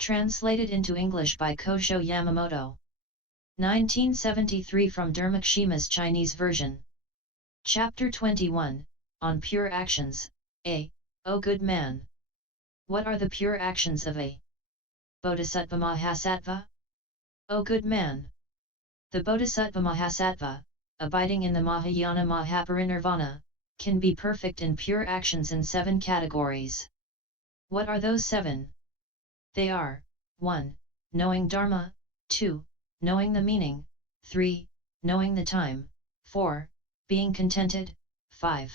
Translated into English by Kosho Yamamoto. 1973 from Dharmakshema's Chinese version. Chapter 21, On Pure Actions, A. O good man. What are the pure actions of a Bodhisattva-mahasattva? O good man. The Bodhisattva-mahasattva, abiding in the Mahayana Mahaparinirvana, can be perfect in pure actions in 7 categories. What are those 7? They are 1. Knowing Dharma, 2. Knowing the meaning, 3. Knowing the time, 4. Being contented, 5.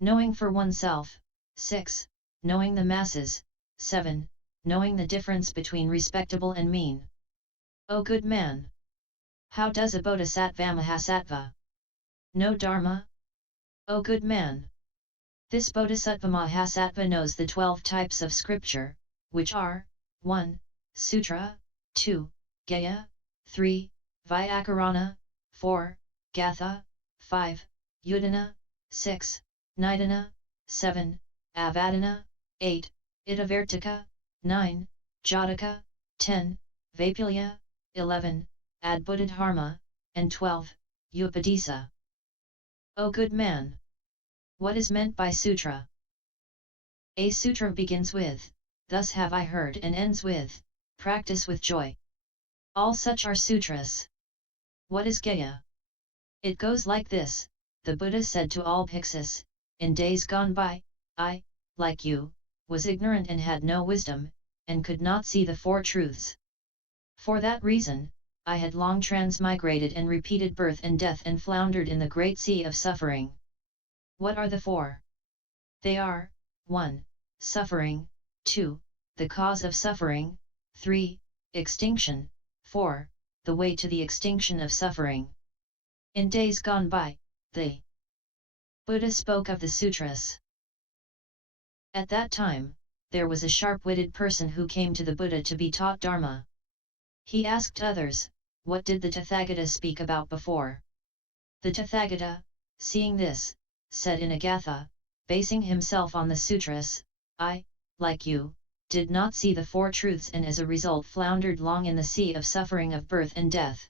Knowing for oneself, 6. Knowing the masses, 7. Knowing the difference between respectable and mean. O good man! How does a Bodhisattva-mahasattva know Dharma? O good man! This Bodhisattva-mahasattva knows the 12 types of scripture, which are 1. Sutra, 2. Geya, 3. Vyakarana, 4. Gatha, 5. Udana, 6. Nidana, 7. Avadana, 8. Itivrttaka, 9. Jataka, 10. Vaipulya, 11. Adbhutadharma, and 12. Upadesa. O good man! What is meant by sutra? A sutra begins with, "Thus have I heard," and ends with, "Practice with joy." All such are sutras. What is geya? It goes like this: the Buddha said to all bhikkhus, "In days gone by, I, like you, was ignorant and had no wisdom, and could not see the 4 truths. For that reason, I had long transmigrated and repeated birth and death and floundered in the great sea of suffering." What are the 4? They are 1. Suffering, 2. The cause of suffering, 3. Extinction, 4. The way to the extinction of suffering. In days gone by, the Buddha spoke of the sutras. At that time, there was a sharp-witted person who came to the Buddha to be taught Dharma. He asked others, "What did the Tathagata speak about before?" The Tathagata, seeing this, said in a gatha, basing himself on the sutras, "I, like you, did not see the 4 truths and as a result floundered long in the sea of suffering of birth and death.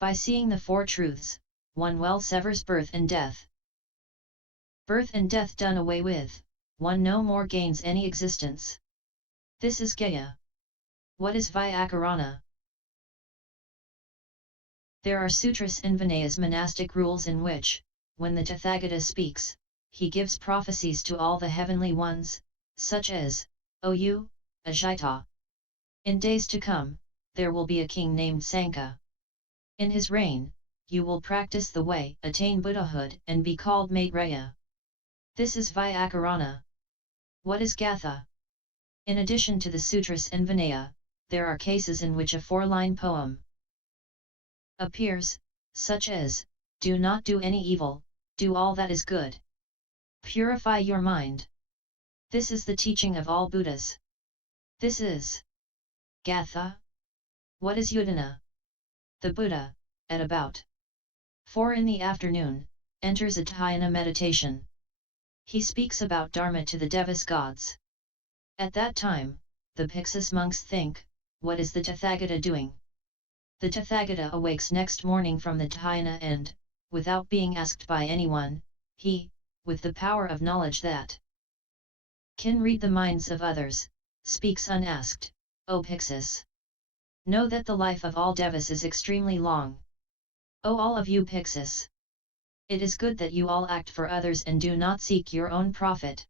By seeing the 4 truths, one well severs birth and death. Birth and death done away with, one no more gains any existence. This is geya." What is vyakarana? There are sutras and vinayas, monastic rules in which, when the Tathagata speaks, he gives prophecies to all the heavenly ones, such as, "O you, Ajita! In days to come, there will be a king named Sanka. In his reign, you will practice the way, attain Buddhahood and be called Maitreya." This is vyakarana. What is gatha? In addition to the sutras and vinaya, there are cases in which a 4-line poem appears, such as, "Do not do any evil, do all that is good. Purify your mind." This is the teaching of all Buddhas. This is gatha. What is udana? The Buddha, at about 4 in the afternoon, enters a dhyana meditation. He speaks about Dharma to the Devas gods. At that time, the bhikkhus monks think, "What is the Tathagata doing?" The Tathagata awakes next morning from the dhyana and, without being asked by anyone, he, with the power of knowledge that can read the minds of others, speaks unasked, "O bhikkhus! Know that the life of all devas is extremely long. O all of you bhikkhus! It is good that you all act for others and do not seek your own profit.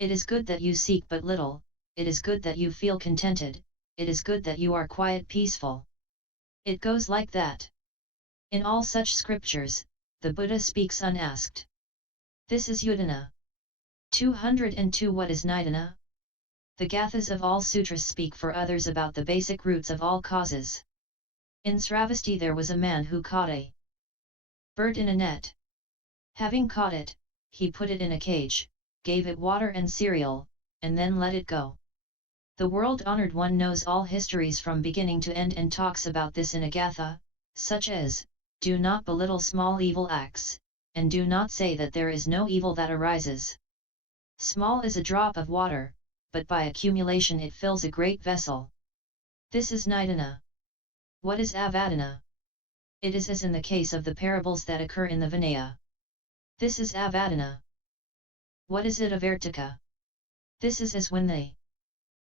It is good that you seek but little, it is good that you feel contented, it is good that you are quiet, peaceful." It goes like that. In all such scriptures, the Buddha speaks unasked. This is udana. 202 What is nidana? The gathas of all sutras speak for others about the basic roots of all causes. In Sravasti there was a man who caught a bird in a net. Having caught it, he put it in a cage, gave it water and cereal, and then let it go. The world-honored one knows all histories from beginning to end and talks about this in a gatha, such as, "Do not belittle small evil acts, and do not say that there is no evil that arises. Small as a drop of water, but by accumulation it fills a great vessel. This is nidana. What is avadana? It is as in the case of the parables that occur in the Vinaya. This is avadana. What is itivrttaka? This is as when the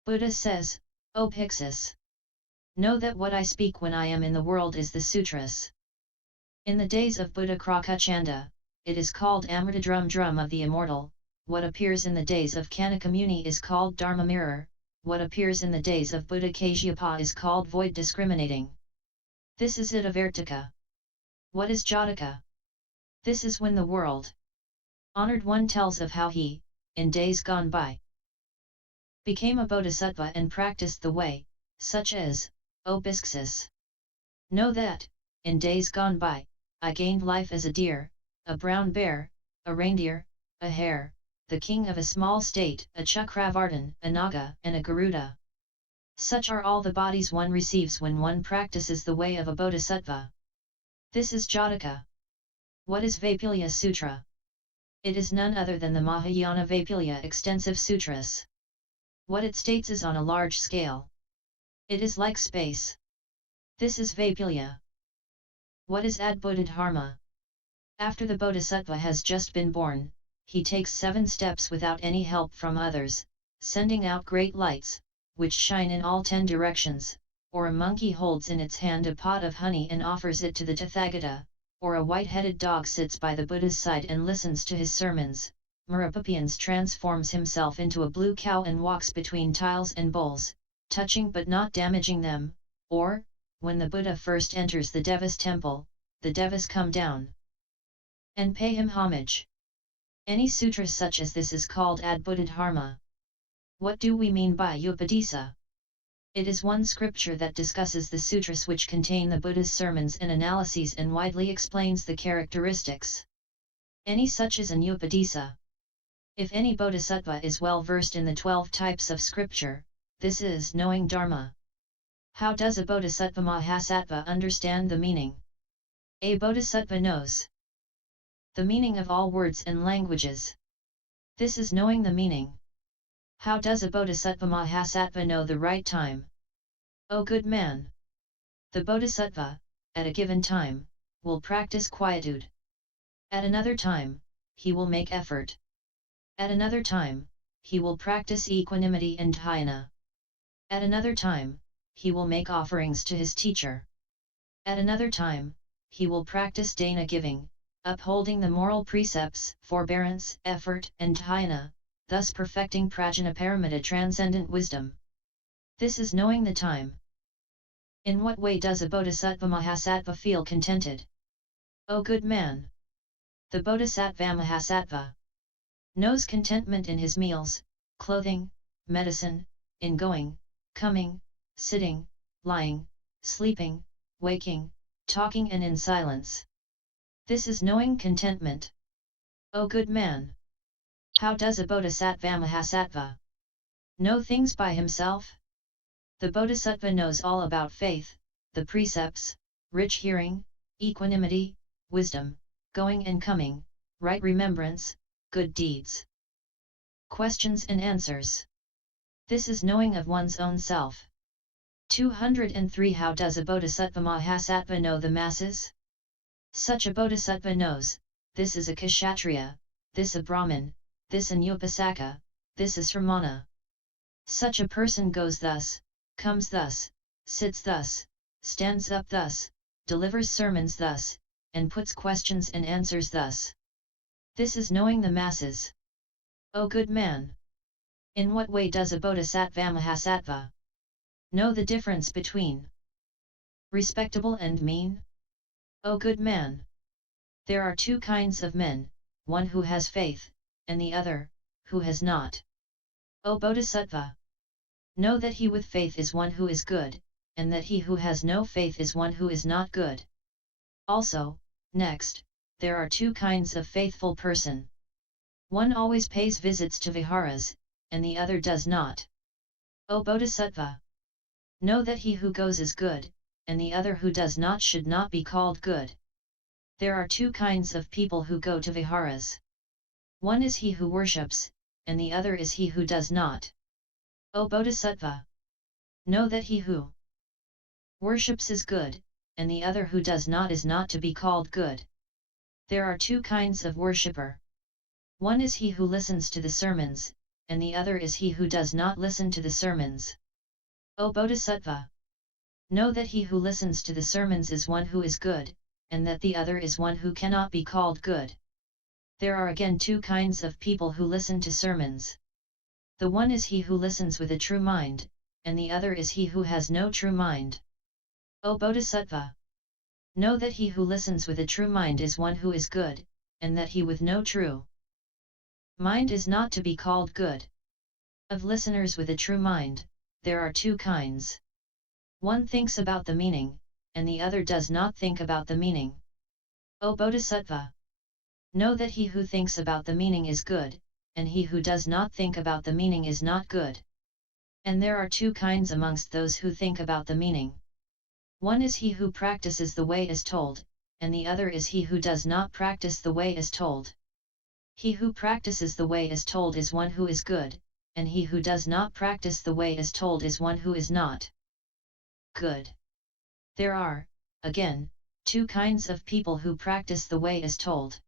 Buddha says, O Bhiksus, know that what I speak when I am in the world is the sutras. In the days of Buddha Krakachanda, it is called Amritadrum of the immortal. What appears in the days of Kanakamuni is called Dharma mirror. What appears in the days of Buddha Kashyapa is called void discriminating. This is itivrttaka. What is jataka? This is when the world honored one tells of how he, in days gone by, became a bodhisattva and practiced the way, such as, O Bhiksus, know that, in days gone by, I gained life as a deer, a brown bear, a reindeer, a hare, the king of a small state, a chakravartin, a naga, and a garuda. Such are all the bodies one receives when one practices the way of a bodhisattva. This is jataka. What is Vaipulya Sutra? It is none other than the Mahayana Vaipulya extensive sutras. What it states is on a large scale. It is like space. This is Vaipulya. What is adbhutadharma? After the bodhisattva has just been born, he takes 7 steps without any help from others, sending out great lights, which shine in all 10 directions, or a monkey holds in its hand a pot of honey and offers it to the Tathagata, or a white-headed dog sits by the Buddha's side and listens to his sermons. Marapapians transforms himself into a blue cow and walks between tiles and bowls, touching but not damaging them, or, when the Buddha first enters the Deva's temple, the Devas come down and pay him homage. Any sutra such as this is called adbhutadharma. What do we mean by upadesa? It is one scripture that discusses the sutras which contain the Buddha's sermons and analyses and widely explains the characteristics. Any such is an upadesa. If any bodhisattva is well versed in the 12 types of scripture, this is knowing Dharma. How does a Bodhisattva-mahasattva understand the meaning? A bodhisattva knows the meaning of all words and languages. This is knowing the meaning. How does a Bodhisattva-mahasattva know the right time? O good man! The Bodhisattva, at a given time, will practice quietude. At another time, he will make effort. At another time, he will practice equanimity and dhyana. At another time, he will make offerings to his teacher. At another time, he will practice dana giving, upholding the moral precepts, forbearance, effort, and dhyana, thus perfecting prajnaparamita transcendent wisdom. This is knowing the time. In what way does a Bodhisattva-mahasattva feel contented? O good man! The Bodhisattva-mahasattva knows contentment in his meals, clothing, medicine, in going, coming, sitting, lying, sleeping, waking, talking and in silence. This is knowing contentment. O good man! How does a Bodhisattva-mahasattva know things by himself? The Bodhisattva knows all about faith, the precepts, rich hearing, equanimity, wisdom, going and coming, right remembrance, good deeds. Questions and answers. This is knowing of one's own self. 203 How does a Bodhisattva-mahasattva know the masses? Such a Bodhisattva knows, this is a Kshatriya, this a Brahmin, this an Upasaka, this a Sramana. Such a person goes thus, comes thus, sits thus, stands up thus, delivers sermons thus, and puts questions and answers thus. This is knowing the masses. O good man! In what way does a Bodhisattva-mahasattva know the difference between respectable and mean? O good man! There are 2 kinds of men, one who has faith, and the other, who has not. O Bodhisattva! Know that he with faith is one who is good, and that he who has no faith is one who is not good. Also, next, there are 2 kinds of faithful person. One always pays visits to viharas, and the other does not. O Bodhisattva! Know that he who goes is good, and the other who does not should not be called good. There are 2 kinds of people who go to viharas. One is he who worships, and the other is he who does not. O Bodhisattva! Know that he who worships is good, and the other who does not is not to be called good. There are two kinds of worshipper. One is he who listens to the sermons, and the other is he who does not listen to the sermons. O Bodhisattva! Know that he who listens to the sermons is one who is good, and that the other is one who cannot be called good. There are again two kinds of people who listen to sermons. The one is he who listens with a true mind, and the other is he who has no true mind. O Bodhisattva! Know that he who listens with a true mind is one who is good, and that he with no true mind is not to be called good. Of listeners with a true mind, there are two kinds. One thinks about the meaning, and the other does not think about the meaning. O Bodhisattva! Know that he who thinks about the meaning is good, and he who does not think about the meaning is not good. And there are two kinds amongst those who think about the meaning. One is he who practices the way as told, and the other is he who does not practice the way as told. He who practices the way as told is one who is good, and he who does not practice the way as told is one who is not good. There are, again, two kinds of people who practice the way as told.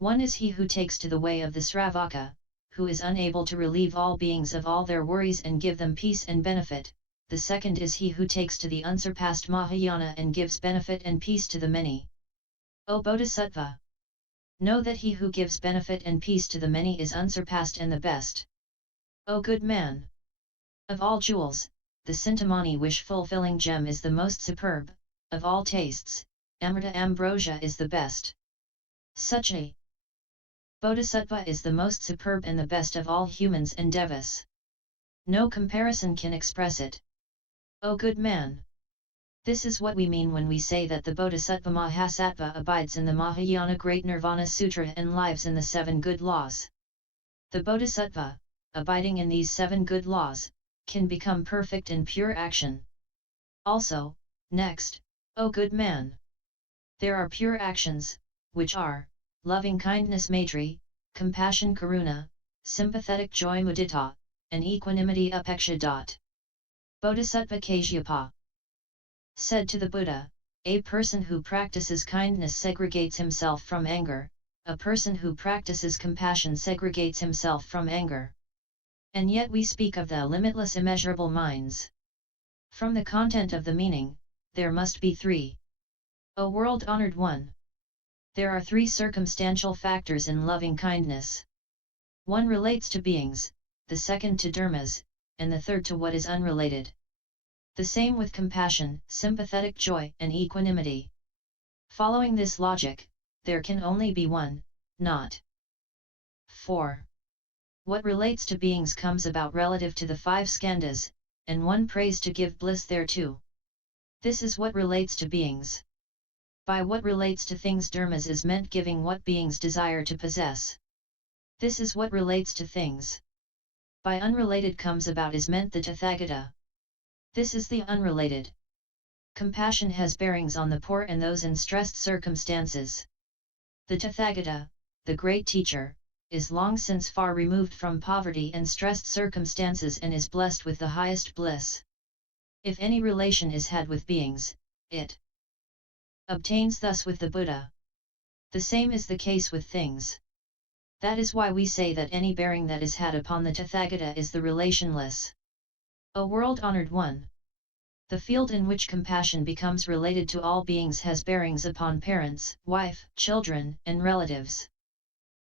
One is he who takes to the way of the Sravaka, who is unable to relieve all beings of all their worries and give them peace and benefit. The second is he who takes to the unsurpassed Mahayana and gives benefit and peace to the many. O Bodhisattva! Know that he who gives benefit and peace to the many is unsurpassed and the best. O good man! Of all jewels, the Sintamani wish-fulfilling gem is the most superb. Of all tastes, Amrita ambrosia is the best. Such a Bodhisattva is the most superb and the best of all humans and devas. No comparison can express it. O good man! This is what we mean when we say that the Bodhisattva-mahasattva abides in the Mahayana Great Nirvana Sutra and lives in the 7 good laws. The Bodhisattva, abiding in these 7 good laws, can become perfect in pure action. Also, next, O good man! There are pure actions, which are loving kindness maitri, compassion karuna, sympathetic joy mudita, and equanimity upeksha. Bodhisattva Kashyapa said to the Buddha, a person who practices kindness segregates himself from anger, a person who practices compassion segregates himself from anger. And yet we speak of the limitless immeasurable minds. From the content of the meaning, there must be 3. O world-honored one! There are 3 circumstantial factors in loving kindness. One relates to beings, the second to dharmas, and the third to what is unrelated. The same with compassion, sympathetic joy, and equanimity. Following this logic, there can only be 1, not 4. What relates to beings comes about relative to the 5 skandhas, and 1 prays to give bliss thereto. This is what relates to beings. By what relates to things dharmas is meant giving what beings desire to possess. This is what relates to things. By unrelated comes about is meant the Tathagata. This is the unrelated. Compassion has bearings on the poor and those in stressed circumstances. The Tathagata, the great teacher, is long since far removed from poverty and stressed circumstances and is blessed with the highest bliss. If any relation is had with beings, it obtains thus with the Buddha. The same is the case with things. That is why we say that any bearing that is had upon the Tathagata is the relationless. O world-honored one! The field in which compassion becomes related to all beings has bearings upon parents, wife, children, and relatives.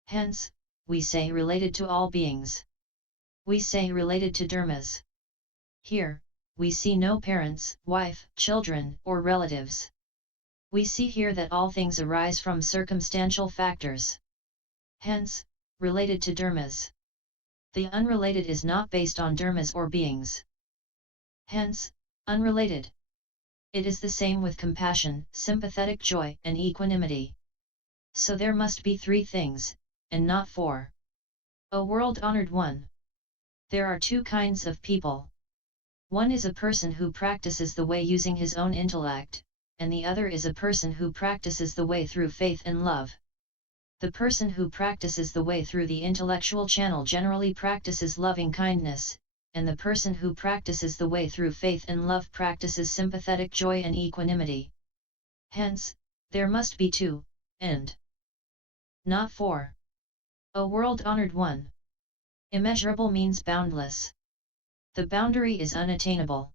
Hence, we say related to all beings. We say related to dharmas. Here, we see no parents, wife, children, or relatives. We see here that all things arise from circumstantial factors. Hence, related to dharmas. The unrelated is not based on dharmas or beings. Hence, unrelated. It is the same with compassion, sympathetic joy, and equanimity. So there must be 3 things, and not 4. O world-honored one! There are 2 kinds of people. One is a person who practices the way using his own intellect, and the other is a person who practices the way through faith and love. The person who practices the way through the intellectual channel generally practices loving kindness, and the person who practices the way through faith and love practices sympathetic joy and equanimity. Hence, there must be 2, and not 4. O world-honored one! Immeasurable means boundless. The boundary is unattainable.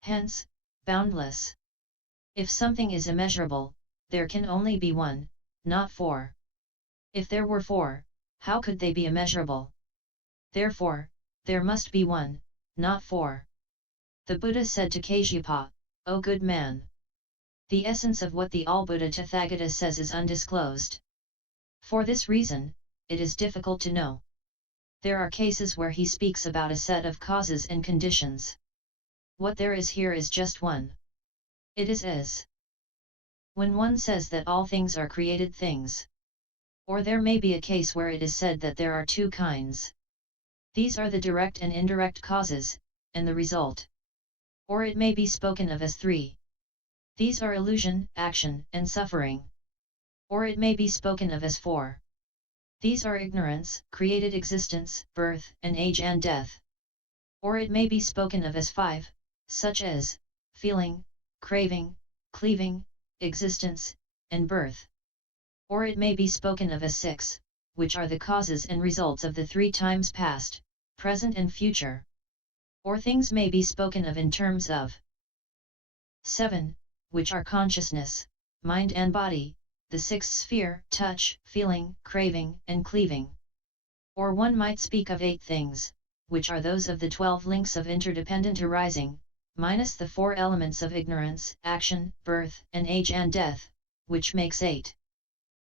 Hence, boundless. If something is immeasurable, there can only be 1, not 4. If there were 4, how could they be immeasurable? Therefore, there must be 1, not 4. The Buddha said to Kashyapa, O good man! The essence of what the all-Buddha Tathagata says is undisclosed. For this reason, it is difficult to know. There are cases where he speaks about a set of causes and conditions. What there is here is just one. It is as when one says that all things are created things. Or there may be a case where it is said that there are 2 kinds. These are the direct and indirect causes, and the result. Or it may be spoken of as 3. These are illusion, action, and suffering. Or it may be spoken of as 4. These are ignorance, created existence, birth, and age and death. Or it may be spoken of as 5, such as feeling, craving, cleaving, existence, and birth. Or it may be spoken of as 6, which are the causes and results of the 3 times past, present and future. Or things may be spoken of in terms of 7, which are consciousness, mind and body, the 6th sphere, touch, feeling, craving, and cleaving. Or one might speak of 8 things, which are those of the 12 links of interdependent arising, minus the 4 elements of ignorance, action, birth, and age and death, which makes 8.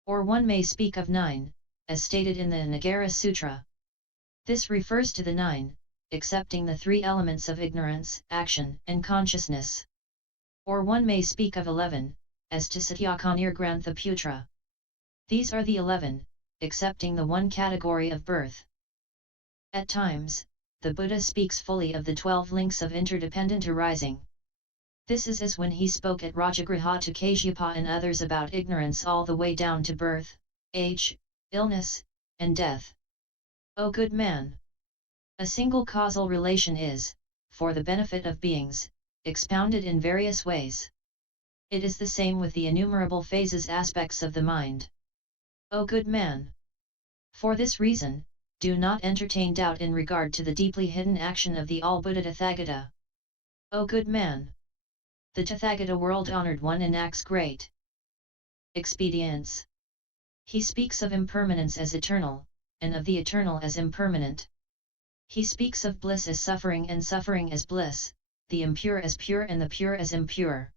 Or one may speak of 9, as stated in the Nirvana Sutra. This refers to the 9, excepting the 3 elements of ignorance, action, and consciousness. Or one may speak of 11, as to Satyakanirgranthaputra. These are the 11, excepting the 1 category of birth. At times, the Buddha speaks fully of the 12 links of interdependent arising. This is as when he spoke at Rajagriha to Kashyapa and others about ignorance all the way down to birth, age, illness, and death. O good man! A single causal relation is, for the benefit of beings, expounded in various ways. It is the same with the innumerable phases aspects of the mind. O good man! For this reason, do not entertain doubt in regard to the deeply hidden action of the all-Buddha Tathagata. O good man! The Tathagata world-honored one enacts great expedients. He speaks of impermanence as eternal, and of the eternal as impermanent. He speaks of bliss as suffering and suffering as bliss, the impure as pure and the pure as impure.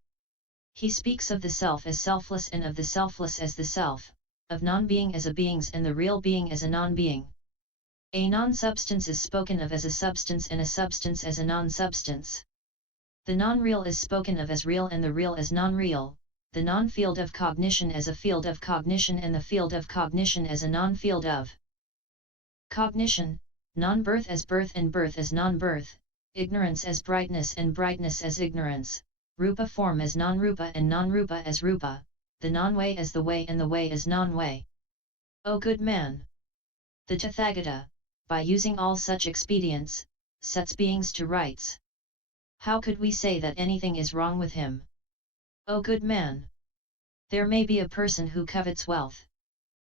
He speaks of the self as selfless and of the selfless as the self, of non-being as a beings and the real being as a non-being. A non-substance is spoken of as a substance and a substance as a non-substance. The non-real is spoken of as real and the real as non-real, the non-field of cognition as a field of cognition and the field of cognition as a non-field of cognition, non-birth as birth and birth as non-birth, ignorance as brightness and brightness as ignorance, rupa form as non-rupa and non-rupa as rupa, the non-way as the way and the way as non-way. O good man! The Tathagata, by using all such expedients, sets beings to rights. How could we say that anything is wrong with him? O good man! There may be a person who covets wealth.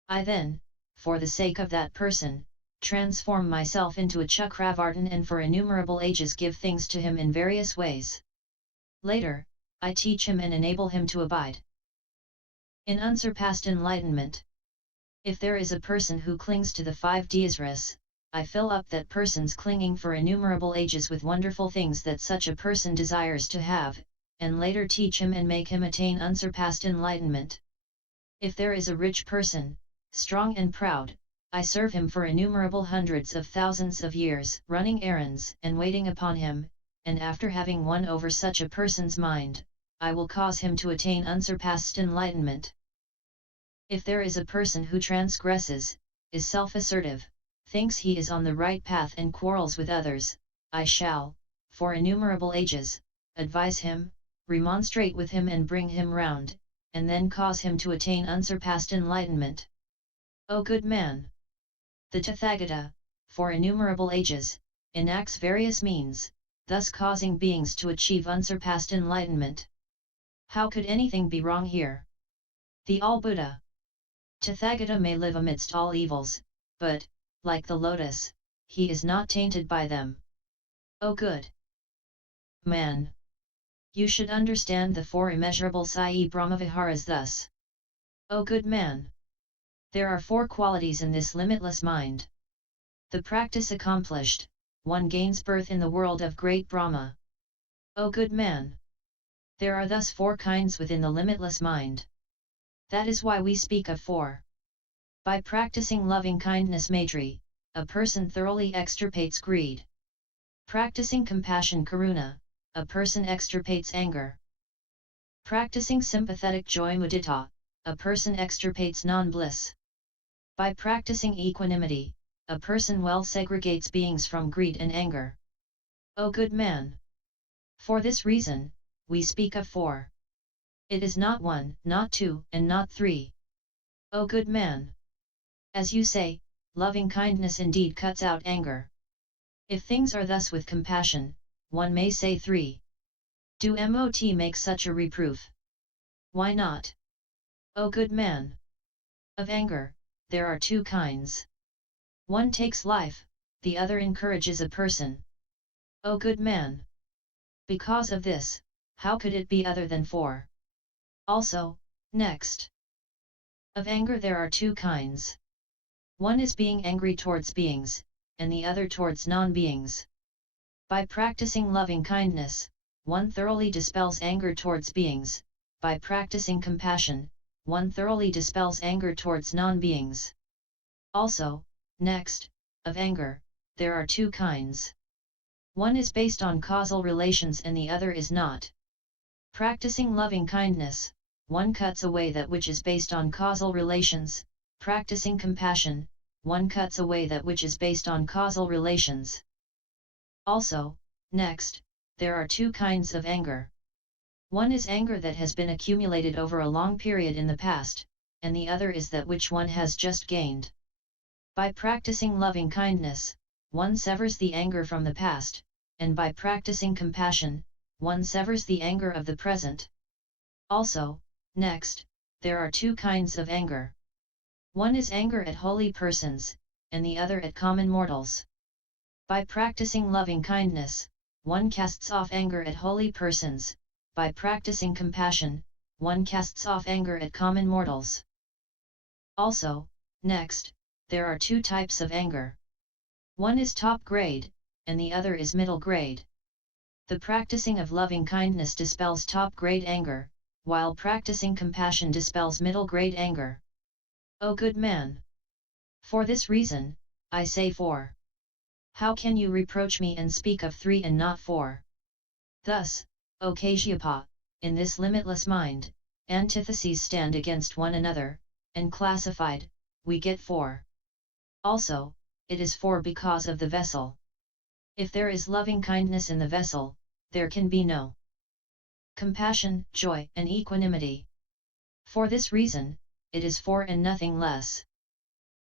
I then, for the sake of that person, transform myself into a Chakravartin and for innumerable ages give things to him in various ways. Later, I teach him and enable him to abide in unsurpassed enlightenment. If there is a person who clings to the 5 dhyasras, I fill up that person's clinging for innumerable ages with wonderful things that such a person desires to have, and later teach him and make him attain unsurpassed enlightenment. If there is a rich person, strong and proud, I serve him for innumerable hundreds of thousands of years, running errands and waiting upon him, and after having won over such a person's mind, I will cause him to attain unsurpassed enlightenment. If there is a person who transgresses, is self-assertive, thinks he is on the right path and quarrels with others, I shall, for innumerable ages, advise him, remonstrate with him and bring him round, and then cause him to attain unsurpassed enlightenment. O good man! The Tathagata, for innumerable ages, enacts various means, thus causing beings to achieve unsurpassed enlightenment. How could anything be wrong here? The All-Buddha Tathagata may live amidst all evils, but, like the lotus, he is not tainted by them. O good man! You should understand the four immeasurable Sai Brahmaviharas thus. O good man! There are four qualities in this limitless mind. The practice accomplished, one gains birth in the world of great Brahma. O good man! There are thus four kinds within the limitless mind. That is why we speak of four. By practicing loving-kindness Maitri, a person thoroughly extirpates greed. Practicing compassion Karuna, a person extirpates anger. Practicing sympathetic joy Mudita, a person extirpates non-bliss. By practicing equanimity, a person well segregates beings from greed and anger. O good man! For this reason, we speak of four. It is not one, not two, and not three. O good man! As you say, loving kindness indeed cuts out anger. If things are thus with compassion, one may say three. Do Mot make such a reproof? Why not? O good man! Of anger, there are two kinds. One takes life, the other encourages a person. O good man! Because of this, how could it be other than four? Also, next. Of anger there are two kinds. One is being angry towards beings, and the other towards non-beings. By practicing loving kindness, one thoroughly dispels anger towards beings. By practicing compassion, one thoroughly dispels anger towards non-beings. Also, next, of anger, there are two kinds. One is based on causal relations and the other is not. Practicing loving kindness, one cuts away that which is based on causal relations. Practicing compassion, one cuts away that which is based on causal relations. Also, next, there are two kinds of anger. One is anger that has been accumulated over a long period in the past, and the other is that which one has just gained. By practicing loving kindness, one severs the anger from the past, and by practicing compassion, one severs the anger of the present. Also, next, there are two kinds of anger. One is anger at holy persons, and the other at common mortals. By practicing loving kindness, one casts off anger at holy persons. By practicing compassion, one casts off anger at common mortals. Also, next, there are two types of anger. One is top grade, and the other is middle grade. The practicing of loving kindness dispels top grade anger, while practicing compassion dispels middle grade anger. O good man! For this reason, I say four. How can you reproach me and speak of three and not four? Thus, O Kashyapa, in this limitless mind, antitheses stand against one another, and classified, we get four. Also, it is four because of the vessel. If there is loving kindness in the vessel, there can be no compassion, joy, and equanimity. For this reason, it is four and nothing less.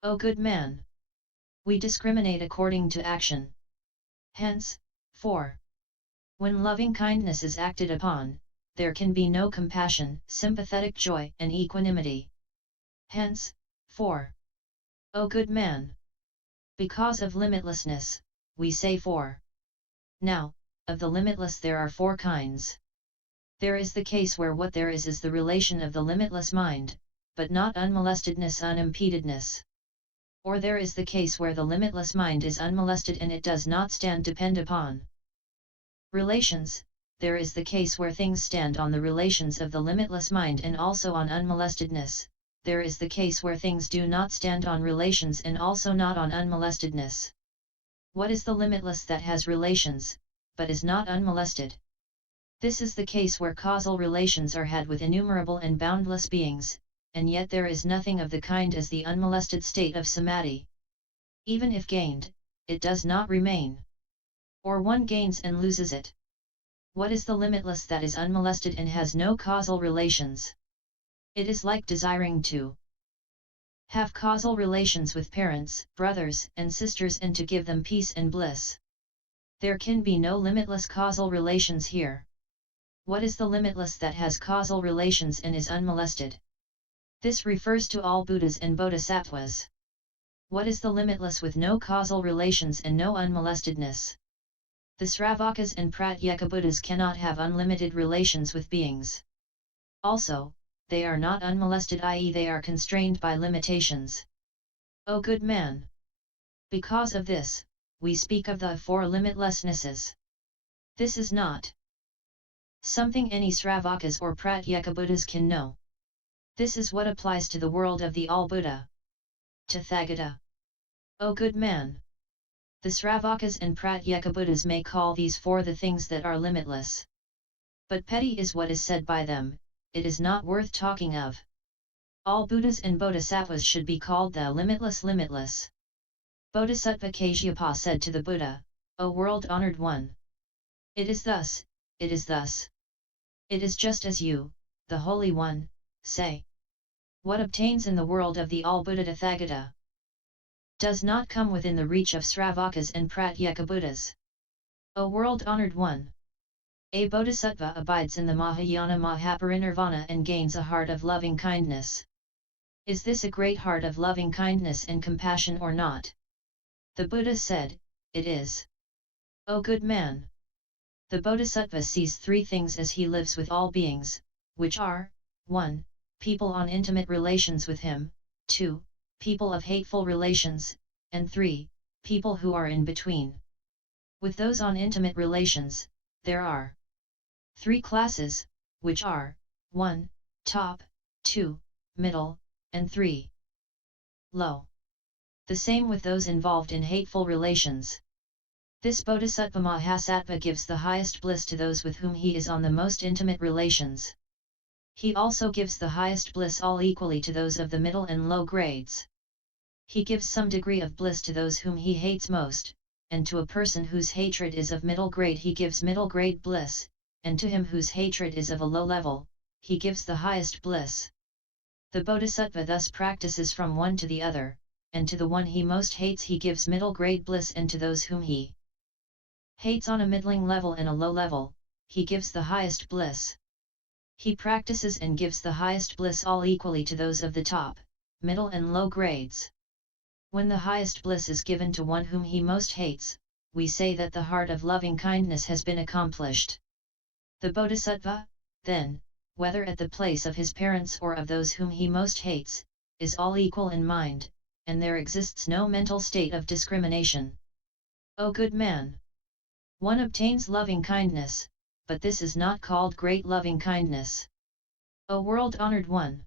O good man! We discriminate according to action. Hence, 4. When loving kindness is acted upon, there can be no compassion, sympathetic joy, and equanimity. Hence, 4. O good man! Because of limitlessness, we say 4. Now, of the limitless there are four kinds. There is the case where what there is the relation of the limitless mind, but not unmolestedness, unimpededness. Or there is the case where the limitless mind is unmolested and it does not stand depend upon relations. There is the case where things stand on the relations of the limitless mind and also on unmolestedness. There is the case where things do not stand on relations and also not on unmolestedness. What is the limitless that has relations, but is not unmolested? This is the case where causal relations are had with innumerable and boundless beings, and yet there is nothing of the kind as the unmolested state of samadhi. Even if gained, it does not remain. Or one gains and loses it. What is the limitless that is unmolested and has no causal relations? It is like desiring to have causal relations with parents, brothers, and sisters and to give them peace and bliss. There can be no limitless causal relations here. What is the limitless that has causal relations and is unmolested? This refers to all Buddhas and Bodhisattvas. What is the limitless with no causal relations and no unmolestedness? The Sravakas and Pratyeka Buddhas cannot have unlimited relations with beings. Also, they are not unmolested, i.e. they are constrained by limitations. O good man! Because of this, we speak of the four limitlessnesses. This is not something any Sravakas or Pratyeka Buddhas can know. This is what applies to the world of the All-Buddha. Tathagata. O good man! The Sravakas and Pratyeka Buddhas may call these four the things that are limitless. But petty is what is said by them, it is not worth talking of. All Buddhas and Bodhisattvas should be called the limitless. Bodhisattva Kashyapa said to the Buddha, O world-honored one! It is thus, it is thus. It is just as you, the Holy One, say. What obtains in the world of the All-Buddha Tathagata does not come within the reach of Sravakas and Pratyeka Buddhas. O world-honored one! A Bodhisattva abides in the Mahayana Mahaparinirvana and gains a heart of loving kindness. Is this a great heart of loving kindness and compassion or not? The Buddha said, it is. O good man! The Bodhisattva sees three things as he lives with all beings, which are, 1. People on intimate relations with him, 2. People of hateful relations, and 3. People who are in between. With those on intimate relations, there are 3 classes, which are, 1. Top, 2. Middle, and 3. Low. The same with those involved in hateful relations. This Bodhisattva-mahasattva gives the highest bliss to those with whom he is on the most intimate relations. He also gives the highest bliss all equally to those of the middle and low grades. He gives some degree of bliss to those whom he hates most, and to a person whose hatred is of middle grade he gives middle grade bliss, and to him whose hatred is of a low level, he gives the highest bliss. The Bodhisattva thus practices from one to the other, and to the one he most hates he gives middle grade bliss, and to those whom he hates on a middling level and a low level, he gives the highest bliss. He practices and gives the highest bliss all equally to those of the top, middle and low grades. When the highest bliss is given to one whom he most hates, we say that the heart of loving kindness has been accomplished. The Bodhisattva, then, whether at the place of his parents or of those whom he most hates, is all equal in mind, and there exists no mental state of discrimination. O good man! One obtains loving kindness, but this is not called great loving kindness. O world-honored one!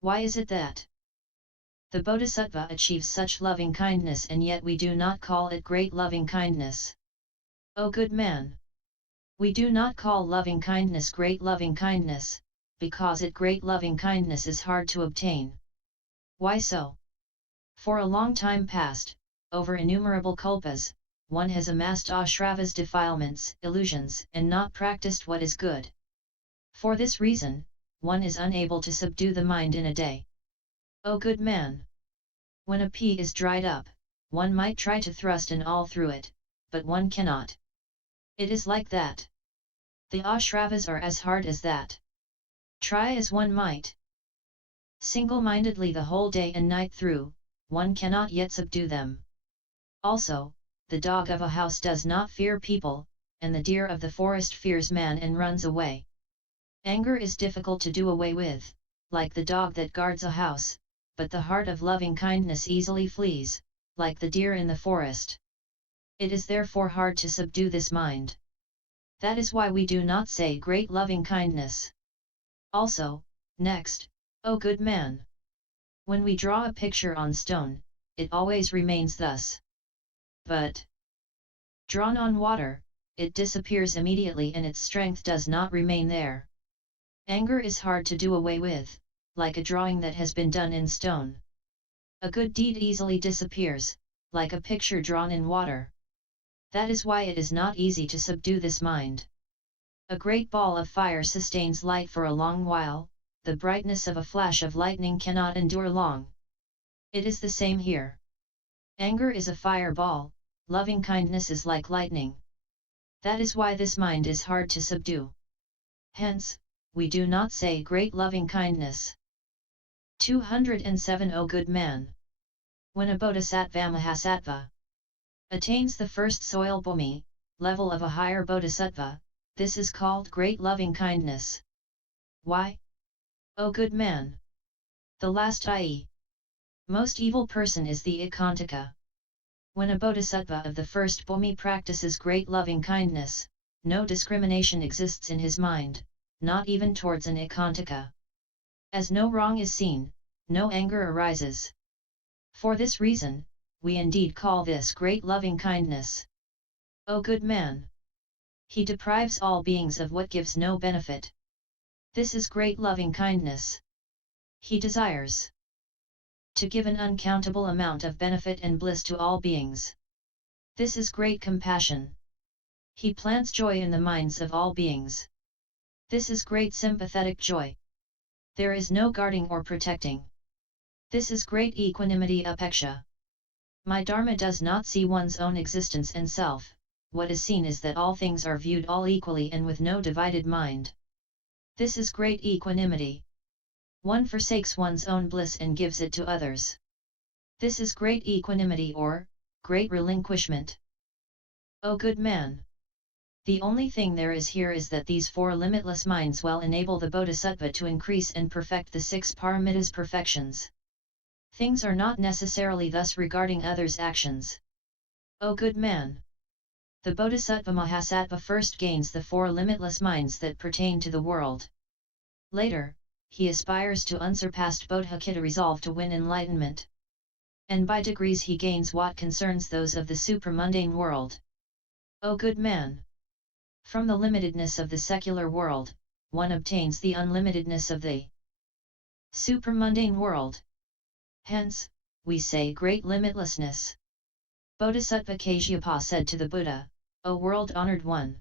Why is it that the Bodhisattva achieves such loving kindness and yet we do not call it great loving kindness? O good man! We do not call loving kindness great loving kindness, because great loving kindness is hard to obtain. Why so? For a long time past, over innumerable kalpas, one has amassed ashravas defilements, illusions, and not practiced what is good. For this reason, one is unable to subdue the mind in a day. O good man! When a pea is dried up, one might try to thrust an awl through it, but one cannot. It is like that. The ashravas are as hard as that. Try as one might, single-mindedly the whole day and night through, one cannot yet subdue them. Also, the dog of a house does not fear people, and the deer of the forest fears man and runs away. Anger is difficult to do away with, like the dog that guards a house, but the heart of loving kindness easily flees, like the deer in the forest. It is therefore hard to subdue this mind. That is why we do not say great loving kindness. Also, next, O good man! When we draw a picture on stone, it always remains thus. But drawn on water, it disappears immediately and its strength does not remain there. Anger is hard to do away with, like a drawing that has been done in stone. A good deed easily disappears, like a picture drawn in water. That is why it is not easy to subdue this mind. A great ball of fire sustains light for a long while, the brightness of a flash of lightning cannot endure long. It is the same here. Anger is a fireball, loving kindness is like lightning. That is why this mind is hard to subdue. Hence, we do not say great loving kindness. 207 O good man! When a Bodhisattva-mahasattva attains the first soil bhumi, level of a higher bodhisattva, this is called great loving kindness. Why? O good man! The last i.e. most evil person is the itivrttaka. When a bodhisattva of the first bhumi practices great loving kindness, no discrimination exists in his mind, not even towards an itivrttaka. As no wrong is seen, no anger arises. For this reason, we indeed call this great loving kindness. O good man! He deprives all beings of what gives no benefit. This is great loving kindness. He desires to give an uncountable amount of benefit and bliss to all beings. This is great compassion. He plants joy in the minds of all beings. This is great sympathetic joy. There is no guarding or protecting. This is great equanimity upeksha. My Dharma does not see one's own existence and self, what is seen is that all things are viewed all equally and with no divided mind. This is great equanimity. One forsakes one's own bliss and gives it to others. This is great equanimity or great relinquishment. O good man! The only thing there is here is that these four limitless minds will enable the Bodhisattva to increase and perfect the 6 paramitas perfections. Things are not necessarily thus regarding others' actions. O good man! The Bodhisattva-mahasattva first gains the 4 limitless minds that pertain to the world. Later, he aspires to unsurpassed bodhicitta resolve to win enlightenment. And by degrees he gains what concerns those of the supramundane world. O good man! From the limitedness of the secular world, one obtains the unlimitedness of the supramundane world. Hence, we say great limitlessness. Bodhisattva Kashyapa said to the Buddha, O world-honored one!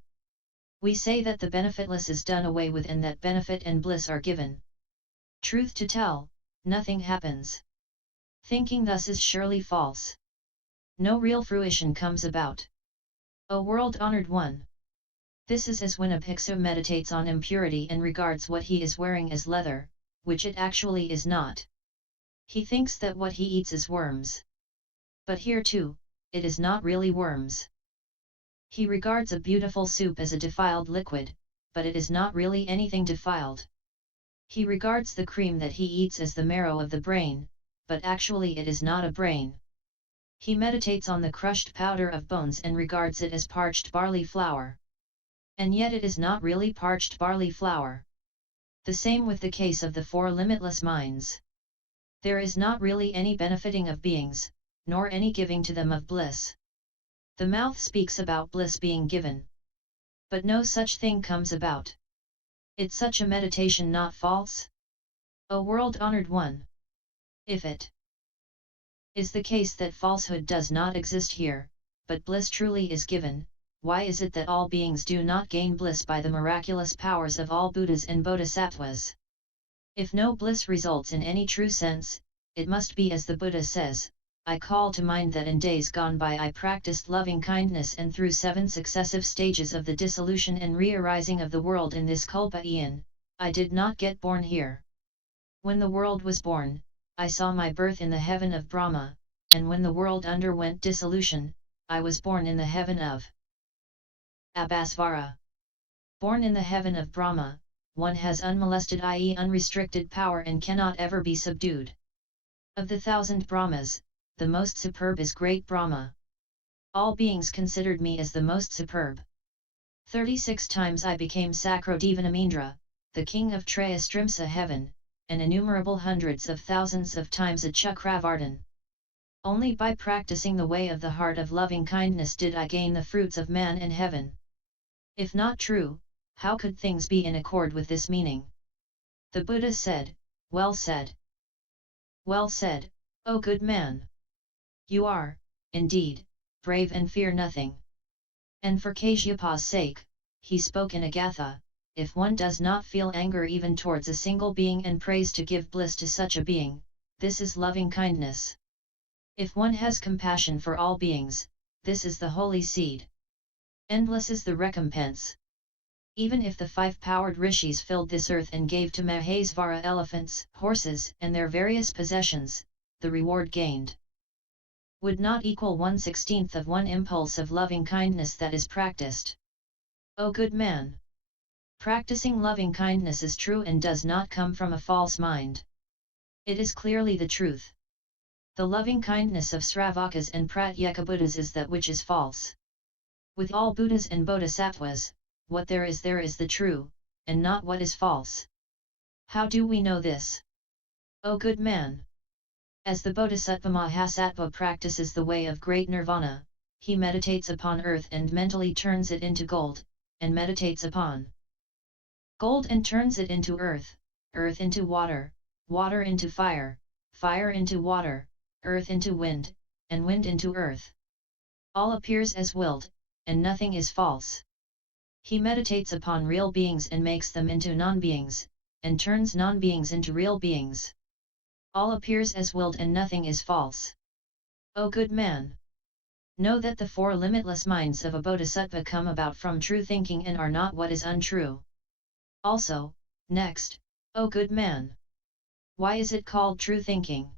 We say that the benefitless is done away with and that benefit and bliss are given. Truth to tell, nothing happens. Thinking thus is surely false. No real fruition comes about. O world-honored one! This is as when a bhiksu meditates on impurity and regards what he is wearing as leather, which it actually is not. He thinks that what he eats is worms. But here too, it is not really worms. He regards a beautiful soup as a defiled liquid, but it is not really anything defiled. He regards the cream that he eats as the marrow of the brain, but actually it is not a brain. He meditates on the crushed powder of bones and regards it as parched barley flour. And yet it is not really parched barley flour. The same with the case of the 4 limitless minds. There is not really any benefiting of beings, nor any giving to them of bliss. The mouth speaks about bliss being given. But no such thing comes about. Is such a meditation not false? O world-honored one! If it is the case that falsehood does not exist here, but bliss truly is given, why is it that all beings do not gain bliss by the miraculous powers of all Buddhas and Bodhisattvas? If no bliss results in any true sense, it must be as the Buddha says, I call to mind that in days gone by I practiced loving kindness and through 7 successive stages of the dissolution and re-arising of the world in this Kalpa Eon, I did not get born here. When the world was born, I saw my birth in the heaven of Brahma, and when the world underwent dissolution, I was born in the heaven of Abhasvara. Born in the heaven of Brahma, one has unmolested i.e. unrestricted power and cannot ever be subdued. Of the 1,000 Brahmas, the most superb is great Brahma. All beings considered me as the most superb. 36 times I became Sakrodevanamindra, the king of Trayastrimsa heaven, and innumerable hundreds of thousands of times a Chakravartin. Only by practicing the way of the heart of loving kindness did I gain the fruits of man and heaven. If not true, how could things be in accord with this meaning? The Buddha said, well said. Well said, O good man! You are, indeed, brave and fear nothing. And for Kashyapa's sake, he spoke in a gatha, if one does not feel anger even towards a single being and prays to give bliss to such a being, this is loving kindness. If one has compassion for all beings, this is the holy seed. Endless is the recompense. Even if the 5-powered rishis filled this earth and gave to Mahesvara elephants, horses, and their various possessions, the reward gained would not equal 1/16 of one impulse of loving kindness that is practiced. O good man! Practicing loving kindness is true and does not come from a false mind. It is clearly the truth. The loving kindness of Sravakas and Pratyekabuddhas is that which is false. With all Buddhas and Bodhisattvas, what there is the true, and not what is false. How do we know this? O good man! As the Bodhisattva-mahasattva practices the way of great nirvana, he meditates upon earth and mentally turns it into gold, and meditates upon gold and turns it into earth, earth into water, water into fire, fire into water, earth into wind, and wind into earth. All appears as willed, and nothing is false. He meditates upon real beings and makes them into non-beings, and turns non-beings into real beings. All appears as willed and nothing is false. O good man! Know that the 4 limitless minds of a bodhisattva come about from true thinking and are not what is untrue. Also, next, O good man! Why is it called true thinking?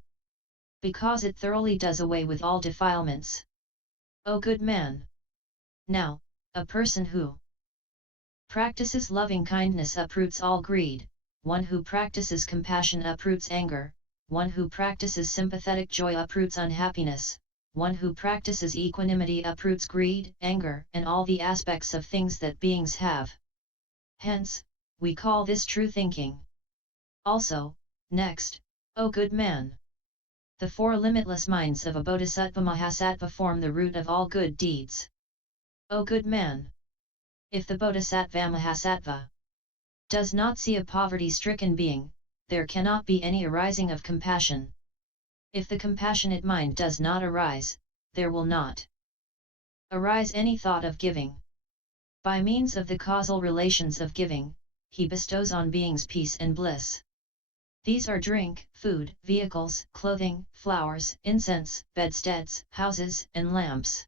Because it thoroughly does away with all defilements. O good man! Now, a person who practices loving kindness uproots all greed, one who practices compassion uproots anger, one who practices sympathetic joy uproots unhappiness, one who practices equanimity uproots greed, anger, and all the aspects of things that beings have. Hence, we call this true thinking. Also, next, O good man! The 4 limitless minds of a Bodhisattva-mahasattva form the root of all good deeds. O good man! If the Bodhisattva-mahasattva does not see a poverty-stricken being, there cannot be any arising of compassion. If the compassionate mind does not arise, there will not arise any thought of giving. By means of the causal relations of giving, he bestows on beings peace and bliss. These are drink, food, vehicles, clothing, flowers, incense, bedsteads, houses, and lamps.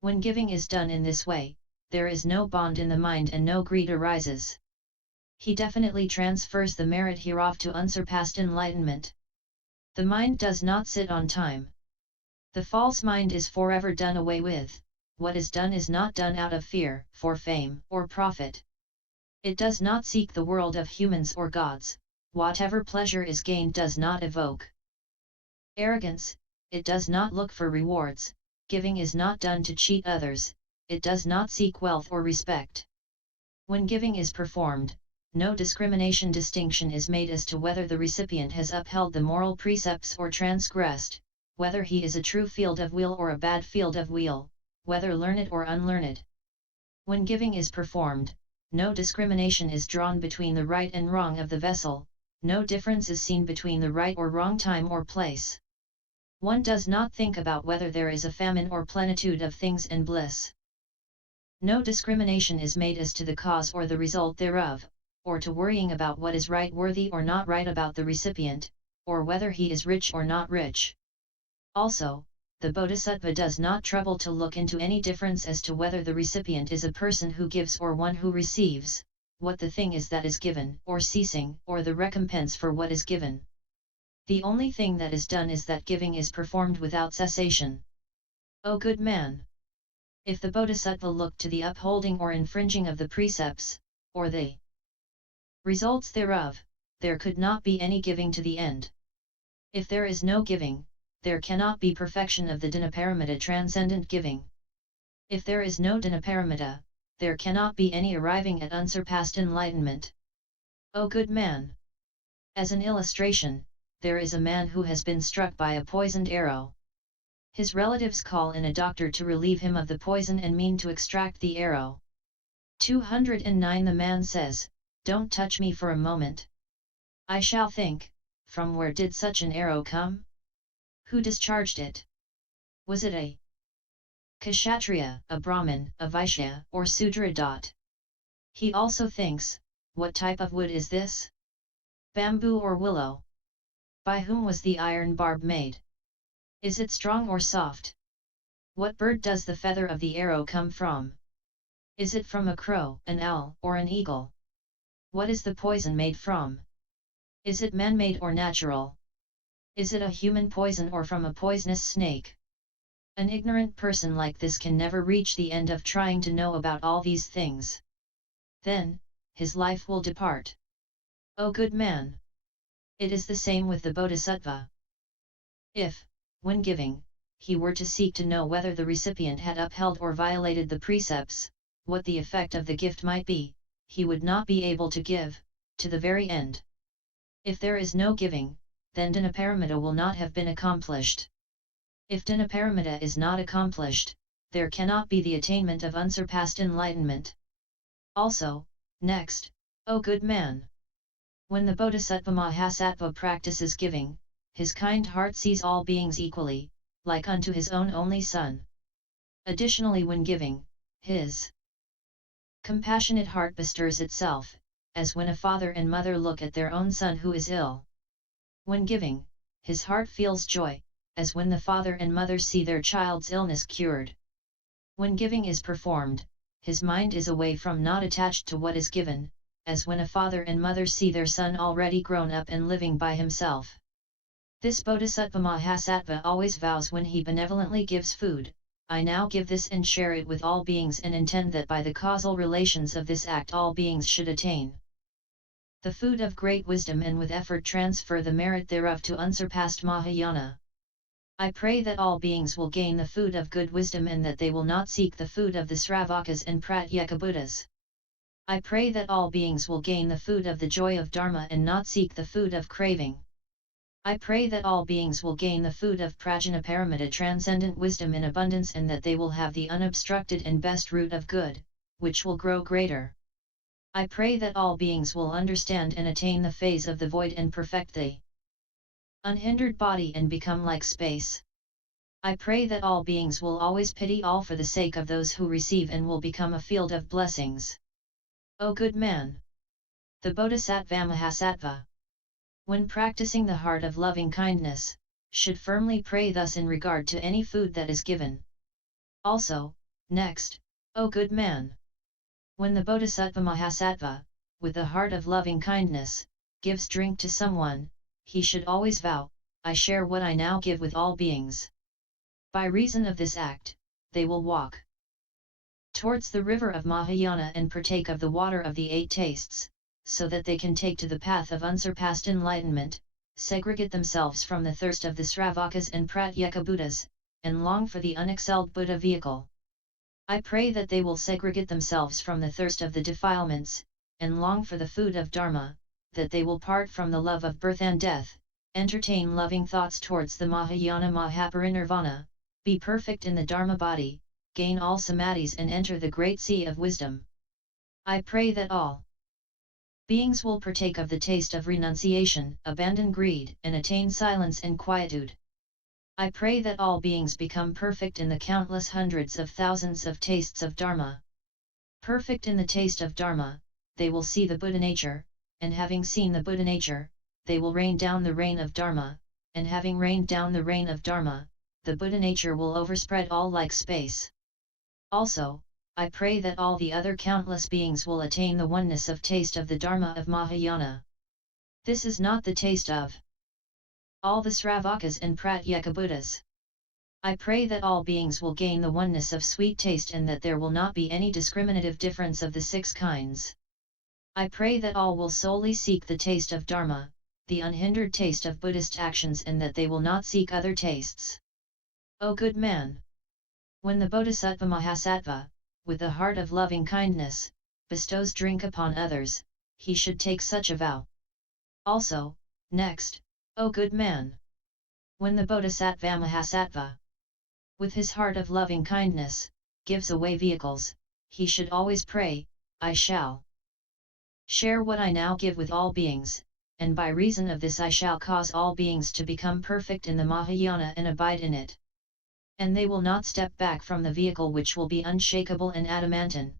When giving is done in this way, there is no bond in the mind and no greed arises. He definitely transfers the merit hereof to unsurpassed enlightenment. The mind does not sit on time. The false mind is forever done away with. What is done is not done out of fear, for fame, or profit. It does not seek the world of humans or gods. Whatever pleasure is gained does not evoke arrogance, it does not look for rewards, giving is not done to cheat others, it does not seek wealth or respect. When giving is performed, no distinction is made as to whether the recipient has upheld the moral precepts or transgressed, whether he is a true field of wheel or a bad field of wheel, whether learned or unlearned. When giving is performed, no discrimination is drawn between the right and wrong of the vessel, no difference is seen between the right or wrong time or place. One does not think about whether there is a famine or plenitude of things and bliss. No discrimination is made as to the cause or the result thereof, or to worrying about what is right worthy or not right about the recipient, or whether he is rich or not rich. Also, the Bodhisattva does not trouble to look into any difference as to whether the recipient is a person who gives or one who receives, what the thing is that is given or ceasing, or the recompense for what is given. The only thing that is done is that giving is performed without cessation. O good man! If the Bodhisattva looked to the upholding or infringing of the precepts, or the results thereof, there could not be any giving to the end. If there is no giving, there cannot be perfection of the Dhanaparamita transcendent giving. If there is no Dhanaparamita, there cannot be any arriving at unsurpassed enlightenment. O good man! As an illustration, there is a man who has been struck by a poisoned arrow. His relatives call in a doctor to relieve him of the poison and mean to extract the arrow. 209 The man says, "Don't touch me for a moment. I shall think, from where did such an arrow come? Who discharged it? Was it a Kshatriya, a Brahmin, a Vaishya, or Sudra? He also thinks, what type of wood is this? Bamboo or willow? By whom was the iron barb made? Is it strong or soft? What bird does the feather of the arrow come from? Is it from a crow, an owl, or an eagle? What is the poison made from? Is it man-made or natural? Is it a human poison or from a poisonous snake? An ignorant person like this can never reach the end of trying to know about all these things. Then, his life will depart. O good man! It is the same with the Bodhisattva. If, when giving, he were to seek to know whether the recipient had upheld or violated the precepts, what the effect of the gift might be, he would not be able to give, to the very end. If there is no giving, then Dhanaparamita will not have been accomplished. If Dhanaparamita is not accomplished, there cannot be the attainment of unsurpassed enlightenment. Also, next, O good man! When the Bodhisattva-mahasattva practices giving, his kind heart sees all beings equally, like unto his own only son. Additionally, when giving, his compassionate heart bestirs itself, as when a father and mother look at their own son who is ill. When giving, his heart feels joy, as when the father and mother see their child's illness cured. When giving is performed, his mind is away from not attached to what is given, as when a father and mother see their son already grown up and living by himself. This Bodhisattva-mahasattva always vows when he benevolently gives food, I now give this and share it with all beings and intend that by the causal relations of this act all beings should attain the food of great wisdom and with effort transfer the merit thereof to unsurpassed Mahayana. I pray that all beings will gain the food of good wisdom and that they will not seek the food of the Sravakas and Pratyeka Buddhas. I pray that all beings will gain the food of the joy of Dharma and not seek the food of craving. I pray that all beings will gain the food of Prajnaparamita transcendent wisdom in abundance and that they will have the unobstructed and best root of good, which will grow greater. I pray that all beings will understand and attain the phase of the void and perfect the unhindered body and become like space. I pray that all beings will always pity all for the sake of those who receive and will become a field of blessings. O good man! The Bodhisattva-mahasattva, when practicing the heart of loving kindness, should firmly pray thus in regard to any food that is given. Also, next, O good man! When the Bodhisattva-mahasattva, with the heart of loving kindness, gives drink to someone, he should always vow, I share what I now give with all beings. By reason of this act, they will walk towards the river of Mahayana and partake of the water of the 8 tastes, so that they can take to the path of unsurpassed enlightenment, segregate themselves from the thirst of the Sravakas and Pratyeka Buddhas, and long for the unexcelled Buddha vehicle. I pray that they will segregate themselves from the thirst of the defilements, and long for the food of Dharma, that they will part from the love of birth and death, entertain loving thoughts towards the Mahayana Mahaparinirvana, be perfect in the Dharma body, gain all samadhis and enter the great sea of wisdom. I pray that all beings will partake of the taste of renunciation, abandon greed, and attain silence and quietude. I pray that all beings become perfect in the countless hundreds of thousands of tastes of Dharma. Perfect in the taste of Dharma, they will see the Buddha nature, and having seen the Buddha nature, they will rain down the rain of Dharma, and having rained down the rain of Dharma, the Buddha nature will overspread all like space. Also, I pray that all the other countless beings will attain the oneness of taste of the Dharma of Mahayana. This is not the taste of all the Sravakas and Pratyeka Buddhas. I pray that all beings will gain the oneness of sweet taste and that there will not be any discriminative difference of the 6 kinds. I pray that all will solely seek the taste of Dharma, the unhindered taste of Buddhist actions, and that they will not seek other tastes. O good man! When the Bodhisattva-mahasattva, with the heart of loving kindness, bestows drink upon others, he should take such a vow. Also, next, O good man! When the Bodhisattva-mahasattva, with his heart of loving kindness, gives away vehicles, he should always pray, I shall share what I now give with all beings, and by reason of this I shall cause all beings to become perfect in the Mahayana and abide in it. And they will not step back from the vehicle which will be unshakable and adamantine.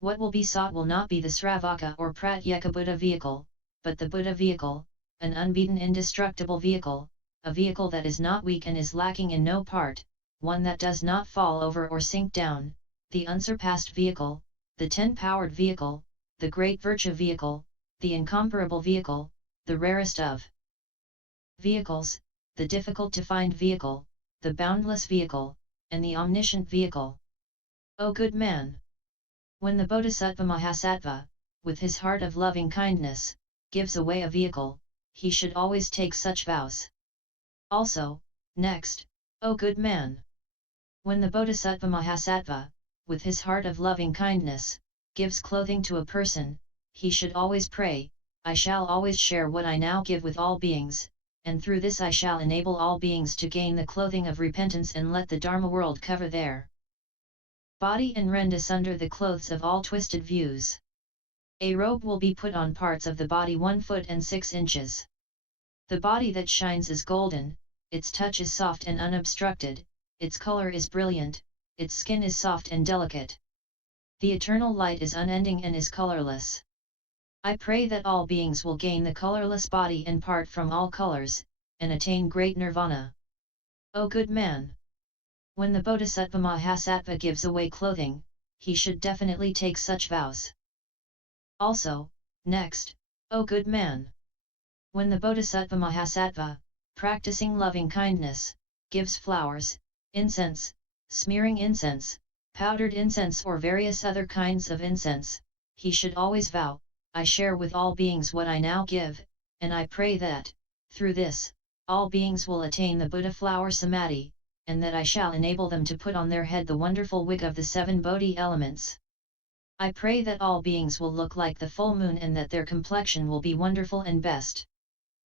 What will be sought will not be the Sravaka or Pratyeka Buddha vehicle, but the Buddha vehicle, an unbeaten indestructible vehicle, a vehicle that is not weak and is lacking in no part, one that does not fall over or sink down, the unsurpassed vehicle, the 10-powered vehicle, the great virtue vehicle, the incomparable vehicle, the rarest of vehicles, the difficult-to-find vehicle, the boundless vehicle, and the omniscient vehicle. O good man! When the Bodhisattva-mahasattva, with his heart of loving kindness, gives away a vehicle, he should always take such vows. Also, next, O good man! When the Bodhisattva-mahasattva, with his heart of loving kindness, gives clothing to a person, he should always pray, I shall always share what I now give with all beings, and through this I shall enable all beings to gain the clothing of repentance and let the Dharma world cover their body and rend asunder the clothes of all twisted views. A robe will be put on parts of the body 1 foot and 6 inches. The body that shines is golden, its touch is soft and unobstructed, its color is brilliant, its skin is soft and delicate. The eternal light is unending and is colorless. I pray that all beings will gain the colorless body and part from all colors, and attain great nirvana. O good man! When the Bodhisattva-mahasattva gives away clothing, he should definitely take such vows. Also, next, O good man! When the Bodhisattva-mahasattva, practicing loving kindness, gives flowers, incense, smearing incense, powdered incense or various other kinds of incense, he should always vow, I share with all beings what I now give, and I pray that, through this, all beings will attain the Buddha flower samadhi, and that I shall enable them to put on their head the wonderful wig of the 7 Bodhi elements. I pray that all beings will look like the full moon and that their complexion will be wonderful and best.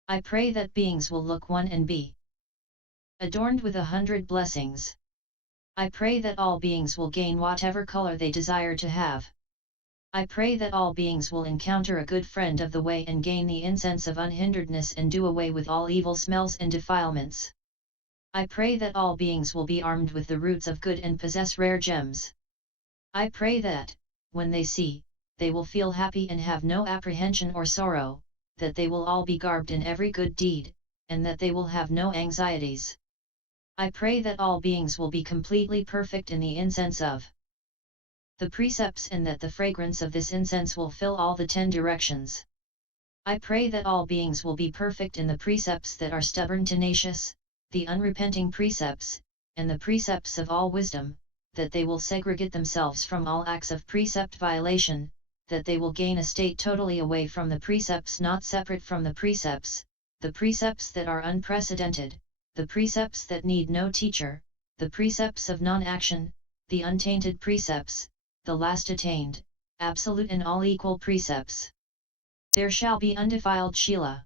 I pray that beings will look one and be adorned with 100 blessings. I pray that all beings will gain whatever color they desire to have. I pray that all beings will encounter a good friend of the way and gain the incense of unhinderedness and do away with all evil smells and defilements. I pray that all beings will be armed with the roots of good and possess rare gems. I pray that, when they see, they will feel happy and have no apprehension or sorrow, that they will all be garbed in every good deed, and that they will have no anxieties. I pray that all beings will be completely perfect in the incense of the precepts and that the fragrance of this incense will fill all the 10 directions. I pray that all beings will be perfect in the precepts that are stubborn tenacious, the unrepenting precepts, and the precepts of all wisdom, that they will segregate themselves from all acts of precept violation, that they will gain a state totally away from the precepts not separate from the precepts that are unprecedented, the precepts that need no teacher, the precepts of non-action, the untainted precepts, the last attained, absolute and all equal precepts. There shall be undefiled Shila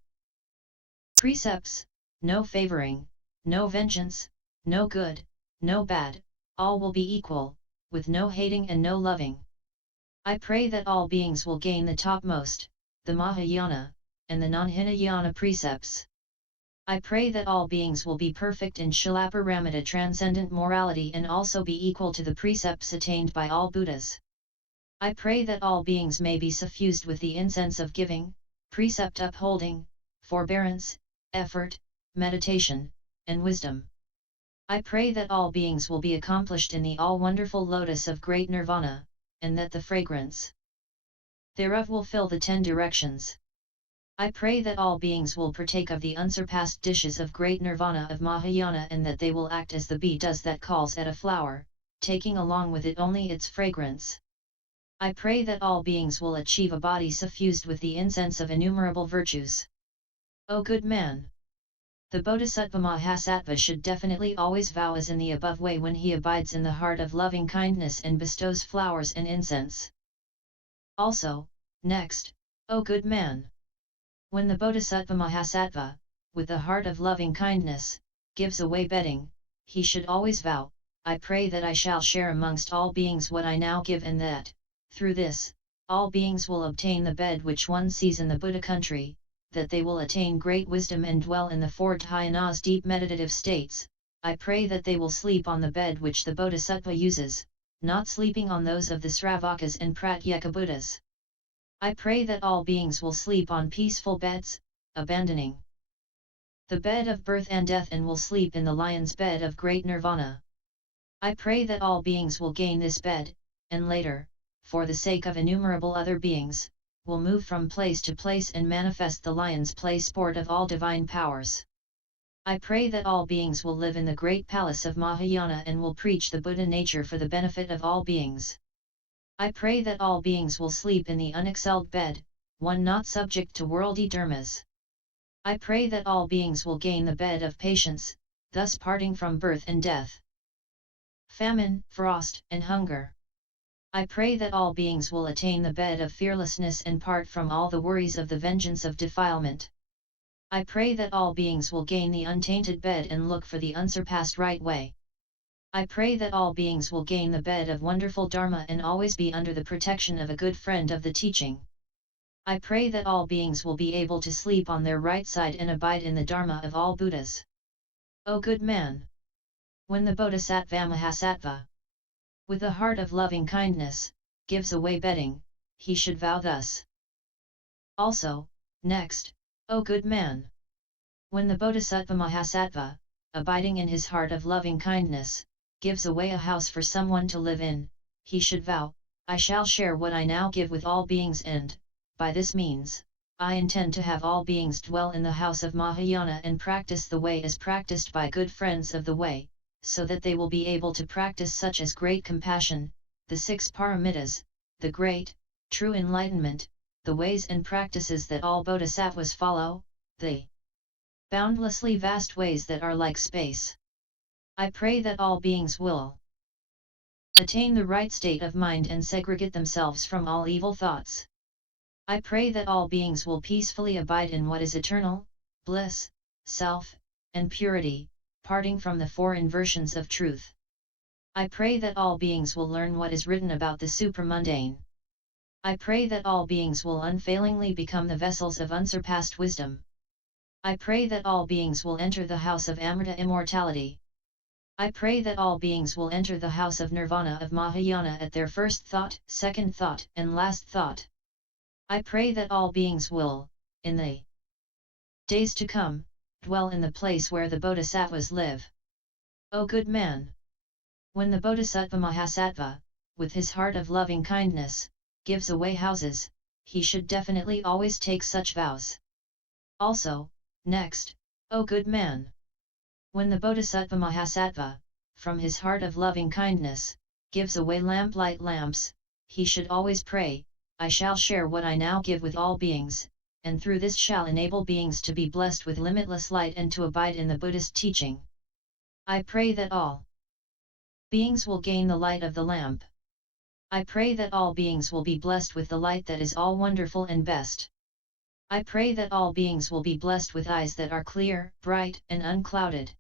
precepts, no favoring, no vengeance, no good, no bad, all will be equal, with no hating and no loving. I pray that all beings will gain the topmost, the Mahayana, and the non-Hinayana precepts. I pray that all beings will be perfect in Shilaparamita transcendent morality and also be equal to the precepts attained by all Buddhas. I pray that all beings may be suffused with the incense of giving, precept upholding, forbearance, effort, meditation, and wisdom. I pray that all beings will be accomplished in the all-wonderful lotus of great nirvana, and that the fragrance thereof will fill the 10 directions. I pray that all beings will partake of the unsurpassed dishes of great nirvana of Mahayana and that they will act as the bee does that calls at a flower, taking along with it only its fragrance. I pray that all beings will achieve a body suffused with the incense of innumerable virtues. O good man! The Bodhisattva-mahasattva should definitely always vow as in the above way when he abides in the heart of loving kindness and bestows flowers and incense. Also, next, O good man! When the Bodhisattva-mahasattva, with the heart of loving kindness, gives away bedding, he should always vow, I pray that I shall share amongst all beings what I now give and that, through this, all beings will obtain the bed which one sees in the Buddha country, that they will attain great wisdom and dwell in the 4 dhyanas deep meditative states. I pray that they will sleep on the bed which the Bodhisattva uses, not sleeping on those of the Sravakas and Pratyeka Buddhas. I pray that all beings will sleep on peaceful beds, abandoning the bed of birth and death and will sleep in the lion's bed of great nirvana. I pray that all beings will gain this bed, and later, for the sake of innumerable other beings, will move from place to place and manifest the lion's play sport of all divine powers. I pray that all beings will live in the great palace of Mahayana and will preach the Buddha nature for the benefit of all beings. I pray that all beings will sleep in the unexcelled bed, one not subject to worldly dharmas. I pray that all beings will gain the bed of patience, thus parting from birth and death, famine, frost, and hunger. I pray that all beings will attain the bed of fearlessness and part from all the worries of the vengeance of defilement. I pray that all beings will gain the untainted bed and look for the unsurpassed right way. I pray that all beings will gain the bed of wonderful Dharma and always be under the protection of a good friend of the teaching. I pray that all beings will be able to sleep on their right side and abide in the Dharma of all Buddhas. O good man! When the Bodhisattva-mahasattva, with a heart of loving kindness, gives away bedding, he should vow thus. Also, next, O good man! When the Bodhisattva-mahasattva, abiding in his heart of loving kindness, gives away a house for someone to live in, he should vow, I shall share what I now give with all beings and, by this means, I intend to have all beings dwell in the house of Mahayana and practice the way as practiced by good friends of the way, so that they will be able to practice such as great compassion, the 6 paramitas, the great, true enlightenment, the ways and practices that all bodhisattvas follow, the boundlessly vast ways that are like space. I pray that all beings will attain the right state of mind and segregate themselves from all evil thoughts. I pray that all beings will peacefully abide in what is eternal, bliss, self, and purity, parting from the 4 inversions of truth. I pray that all beings will learn what is written about the supramundane. I pray that all beings will unfailingly become the vessels of unsurpassed wisdom. I pray that all beings will enter the house of Amrita immortality. I pray that all beings will enter the house of Nirvana of Mahayana at their first thought, second thought, and last thought. I pray that all beings will, in the days to come, dwell in the place where the bodhisattvas live. O good man! When the Bodhisattva-mahasattva, with his heart of loving kindness, gives away houses, he should definitely always take such vows. Also, next, O good man! When the Bodhisattva-mahasattva, from his heart of loving kindness, gives away lamplight lamps, he should always pray, I shall share what I now give with all beings, and through this shall enable beings to be blessed with limitless light and to abide in the Buddhist teaching. I pray that all beings will gain the light of the lamp. I pray that all beings will be blessed with the light that is all wonderful and best. I pray that all beings will be blessed with eyes that are clear, bright, and unclouded.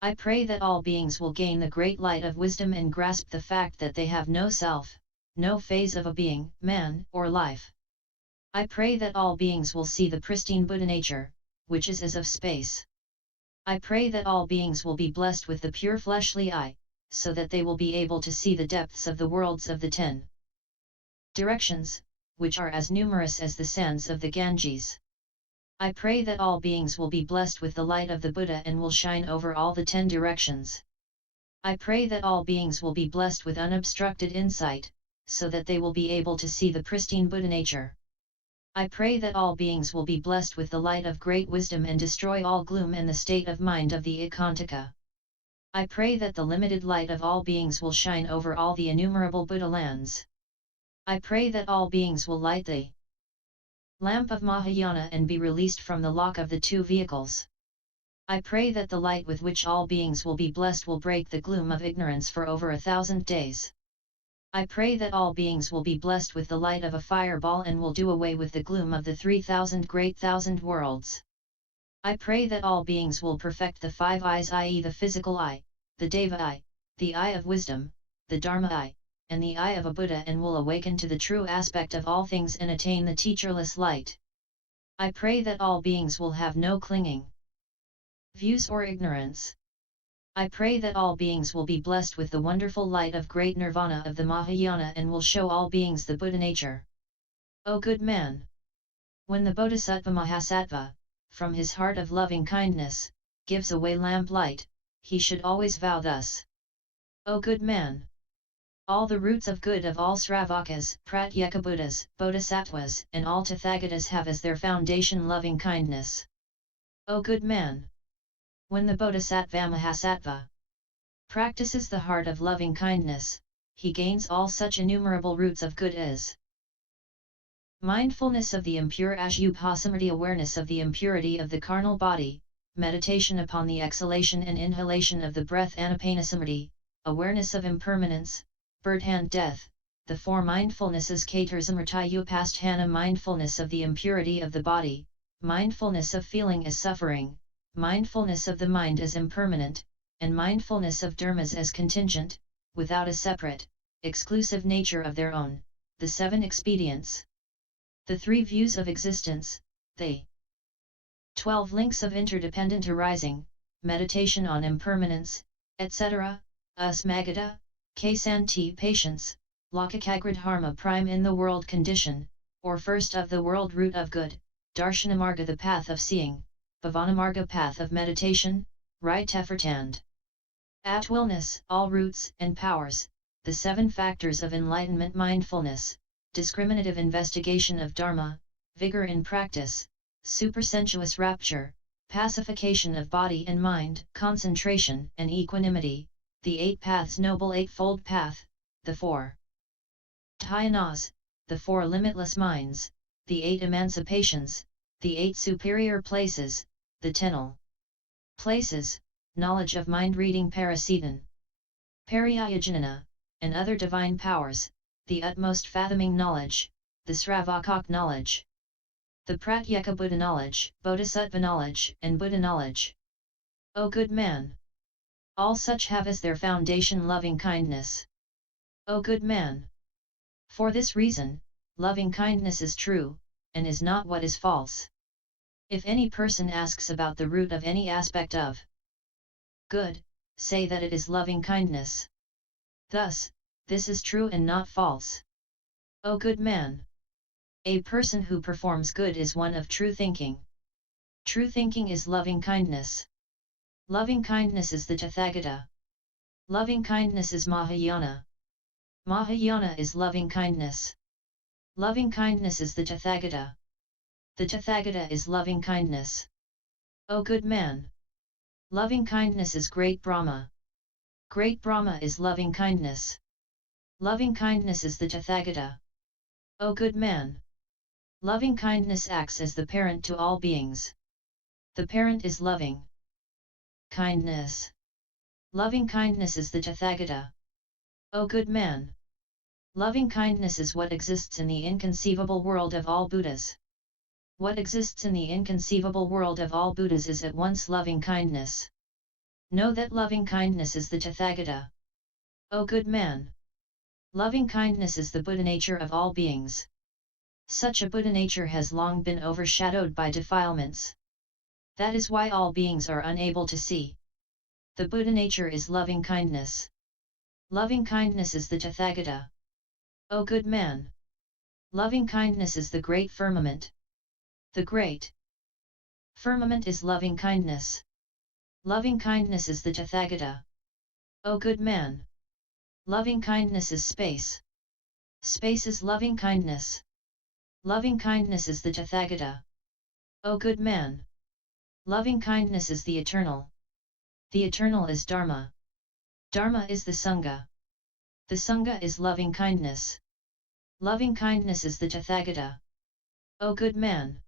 I pray that all beings will gain the great light of wisdom and grasp the fact that they have no self, no phase of a being, man, or life. I pray that all beings will see the pristine Buddha nature, which is as of space. I pray that all beings will be blessed with the pure fleshly eye, so that they will be able to see the depths of the worlds of the 10 directions, which are as numerous as the sands of the Ganges. I pray that all beings will be blessed with the light of the Buddha and will shine over all the 10 directions. I pray that all beings will be blessed with unobstructed insight, so that they will be able to see the pristine Buddha nature. I pray that all beings will be blessed with the light of great wisdom and destroy all gloom and the state of mind of the itivrttaka. I pray that the limited light of all beings will shine over all the innumerable Buddha lands. I pray that all beings will light the lamp of Mahayana and be released from the lock of the 2 vehicles. I pray that the light with which all beings will be blessed will break the gloom of ignorance for over 1,000 days. I pray that all beings will be blessed with the light of a fireball and will do away with the gloom of the 3,000 great thousand worlds. I pray that all beings will perfect the 5 eyes, i.e. the physical eye, the Deva eye, the eye of wisdom, the Dharma eye, and the eye of a Buddha and will awaken to the true aspect of all things and attain the teacherless light. I pray that all beings will have no clinging views or ignorance. I pray that all beings will be blessed with the wonderful light of great Nirvana of the Mahayana and will show all beings the Buddha nature. O good man! When the Bodhisattva-mahasattva, from his heart of loving kindness, gives away lamp light, he should always vow thus. O good man! All the roots of good of all Sravakas, Pratyekabuddhas, Bodhisattvas, and all Tathagatas have as their foundation loving kindness. O good man! When the Bodhisattva-mahasattva practices the heart of loving kindness, he gains all such innumerable roots of good as mindfulness of the impure ashupasamriti, awareness of the impurity of the carnal body, meditation upon the exhalation and inhalation of the breath anapanasamriti, awareness of impermanence, bird-hand death, the four mindfulnesses katarsamriti upasthana, mindfulness of the impurity of the body, mindfulness of feeling as suffering, mindfulness of the mind as impermanent, and mindfulness of dharmas as contingent, without a separate, exclusive nature of their own, the seven expedients, the three views of existence, the 12 links of interdependent arising, meditation on impermanence, etc., asmagata, kasanti, patience, lokakagradharma, prime in the world condition, or first of the world root of good, darshanamarga, the path of seeing, bhavanamarga, path of meditation, right effort and at willness, all roots and powers, the seven factors of enlightenment, mindfulness, discriminative investigation of Dharma, vigor in practice, supersensuous rapture, pacification of body and mind, concentration and equanimity, the eight paths, noble eightfold path, the four dhyanas, the four limitless minds, the eight emancipations, the eight superior places, the tenal places, knowledge of mind-reading parasitan, pariyajnana, and other divine powers, the utmost fathoming knowledge, the sravakak knowledge, the pratyeka Buddha knowledge, Bodhisattva knowledge, and Buddha knowledge. O good man! All such have as their foundation loving kindness. O good man! For this reason, loving kindness is true, and is not what is false. If any person asks about the root of any aspect of good, say that it is loving kindness. Thus, this is true and not false. O good man! A person who performs good is one of true thinking. True thinking is loving kindness. Loving kindness is the Tathagata. Loving kindness is Mahayana. Mahayana is loving kindness. Loving kindness is the Tathagata. The Tathagata is loving kindness. O good man! Loving kindness is Great Brahma. Great Brahma is loving kindness. Loving kindness is the Tathagata. O good man! Loving kindness acts as the parent to all beings. The parent is loving kindness. Loving kindness is the Tathagata. O good man! Loving kindness is what exists in the inconceivable world of all Buddhas. What exists in the inconceivable world of all Buddhas is at once loving kindness. Know that loving kindness is the Tathagata. O good man! Loving kindness is the Buddha nature of all beings. Such a Buddha nature has long been overshadowed by defilements. That is why all beings are unable to see. The Buddha nature is loving kindness. Loving kindness is the Tathagata. O good man! Loving kindness is the great firmament. The great firmament is loving kindness. Loving kindness is the Tathagata. O good man! Loving kindness is space. Space is loving kindness. Loving kindness is the Tathagata. O good man! Loving kindness is the eternal. The eternal is Dharma. Dharma is the Sangha. The Sangha is loving kindness. Loving kindness is the Tathagata. O good man!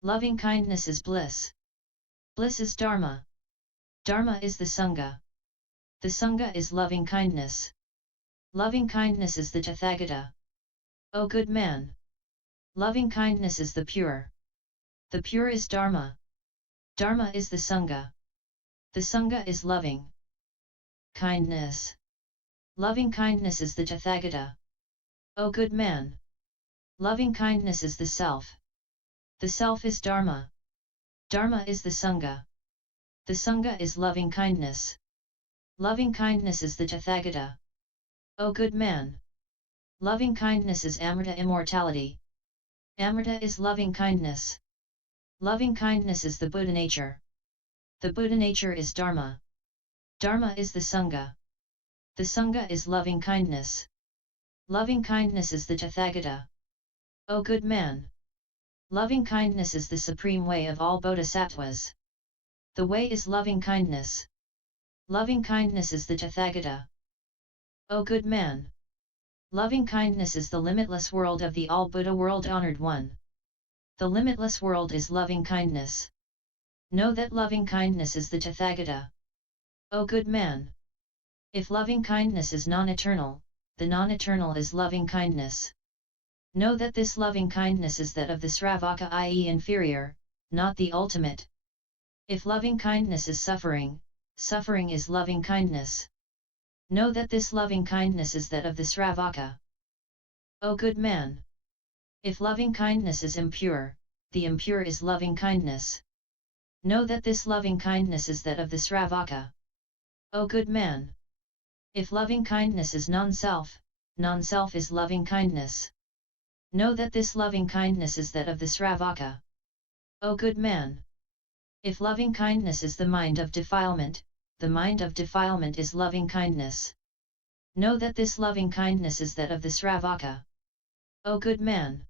Loving kindness is bliss. Bliss is Dharma. Dharma is the Sangha. The Sangha is loving kindness. Loving kindness is the Tathagata. O good man! Loving kindness is the pure. The pure is Dharma. Dharma is the Sangha. The Sangha is loving kindness. Loving kindness is the Tathagata. O good man! Loving kindness is the self. The self is Dharma. Dharma is the Sangha. The Sangha is loving kindness. Loving kindness is the Tathagata. O good man! Loving kindness is Amrita, immortality. Amrita is loving kindness. Loving kindness is the Buddha nature. The Buddha nature is Dharma. Dharma is the Sangha. The Sangha is loving kindness. Loving kindness is the Tathagata. O good man! Loving kindness is the supreme way of all bodhisattvas. The way is loving kindness. Loving kindness is the Tathagata. O good man! Loving kindness is the limitless world of the all-Buddha world-honored one. The limitless world is loving kindness. Know that loving kindness is the Tathagata. O good man! If loving kindness is non-eternal, the non-eternal is loving kindness. Know that this loving kindness is that of the Sravaka, i.e. inferior, not the ultimate. If loving kindness is suffering, suffering is loving kindness. Know that this loving kindness is that of the Sravaka. O good man! If loving kindness is impure, the impure is loving kindness. Know that this loving kindness is that of the Sravaka. O good man! If loving kindness is non-self, non-self is loving kindness. Know that this loving kindness is that of the Sravaka. O good man! If loving kindness is the mind of defilement, the mind of defilement is loving kindness. Know that this loving kindness is that of the Sravaka. O good man!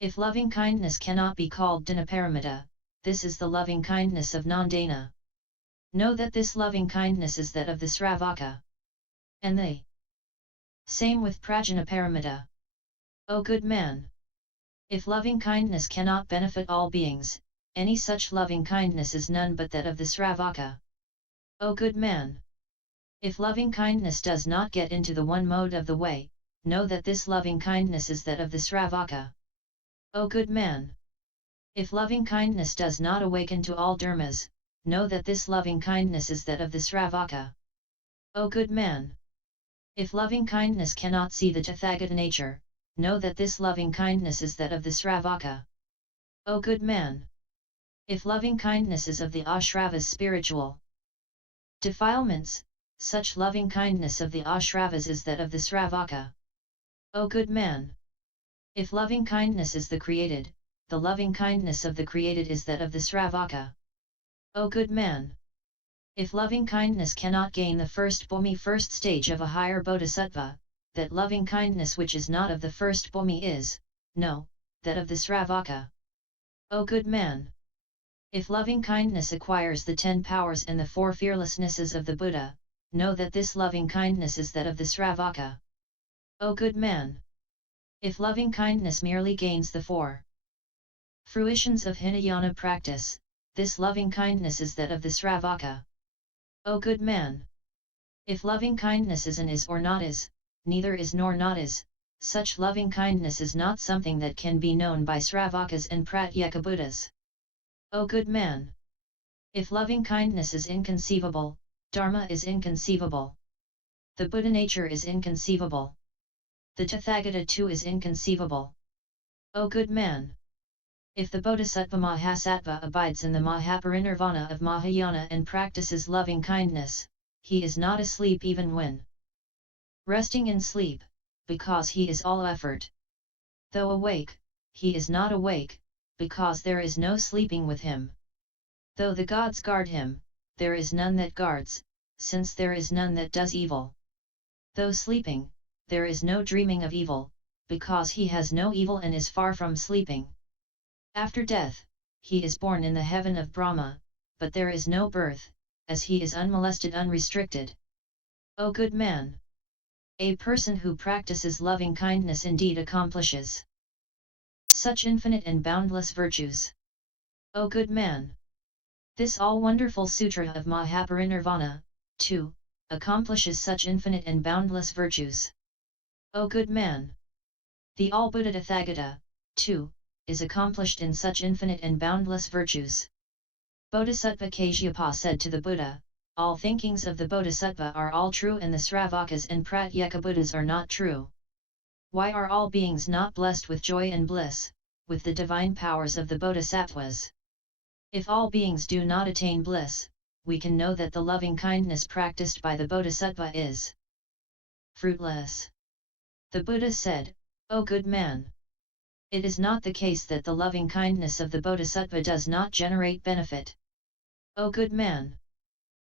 If loving kindness cannot be called dana-paramita, this is the loving kindness of non-dana. Know that this loving kindness is that of the Sravaka. And the same with prajna-paramita. O good man! If loving kindness cannot benefit all beings, any such loving kindness is none but that of the Sravaka. O good man! If loving kindness does not get into the one mode of the way, know that this loving kindness is that of the Sravaka. O good man! If loving kindness does not awaken to all dharmas, know that this loving kindness is that of the Sravaka. O good man! If loving kindness cannot see the Tathagata nature, know that this loving kindness is that of the Sravaka. O good man! If loving kindness is of the Ashravas spiritual defilements, such loving kindness of the Ashravas is that of the Sravaka. O good man! If loving kindness is the created, the loving kindness of the created is that of the Sravaka. O good man! If loving kindness cannot gain the first bhumi first stage of a higher bodhisattva, that loving kindness which is not of the first bhumi is, no, that of the Sravaka. O good man! If loving kindness acquires the 10 powers and the 4 fearlessnesses of the Buddha, know that this loving kindness is that of the Sravaka. O good man! If loving kindness merely gains the 4 fruitions of Hinayana practice, this loving kindness is that of the Sravaka. O good man! If loving kindness is and is or not is, neither is nor not is, such loving kindness is not something that can be known by Sravakas and Pratyeka Buddhas. O good man! If loving kindness is inconceivable, Dharma is inconceivable. The Buddha nature is inconceivable. The Tathagata too is inconceivable. O good man! If the Bodhisattva-mahasattva abides in the Mahaparinirvana of Mahayana and practices loving kindness, he is not asleep even when resting in sleep, because he is all effort. Though awake, he is not awake, because there is no sleeping with him. Though the gods guard him, there is none that guards, since there is none that does evil. Though sleeping, there is no dreaming of evil, because he has no evil and is far from sleeping. After death, he is born in the heaven of Brahma, but there is no birth, as he is unmolested unrestricted. O good man! A person who practices loving kindness indeed accomplishes such infinite and boundless virtues. O good man! This all-wonderful Sutra of Mahaparinirvana, too, accomplishes such infinite and boundless virtues. O good man! The all-Buddha Tathagata, too, is accomplished in such infinite and boundless virtues. Bodhisattva Kashyapa said to the Buddha, all thinkings of the Bodhisattva are all true and the Sravakas and Pratyeka Buddhas are not true. Why are all beings not blessed with joy and bliss, with the divine powers of the Bodhisattvas? If all beings do not attain bliss, we can know that the loving kindness practiced by the Bodhisattva is fruitless. The Buddha said, O good man! It is not the case that the loving kindness of the Bodhisattva does not generate benefit. O good man!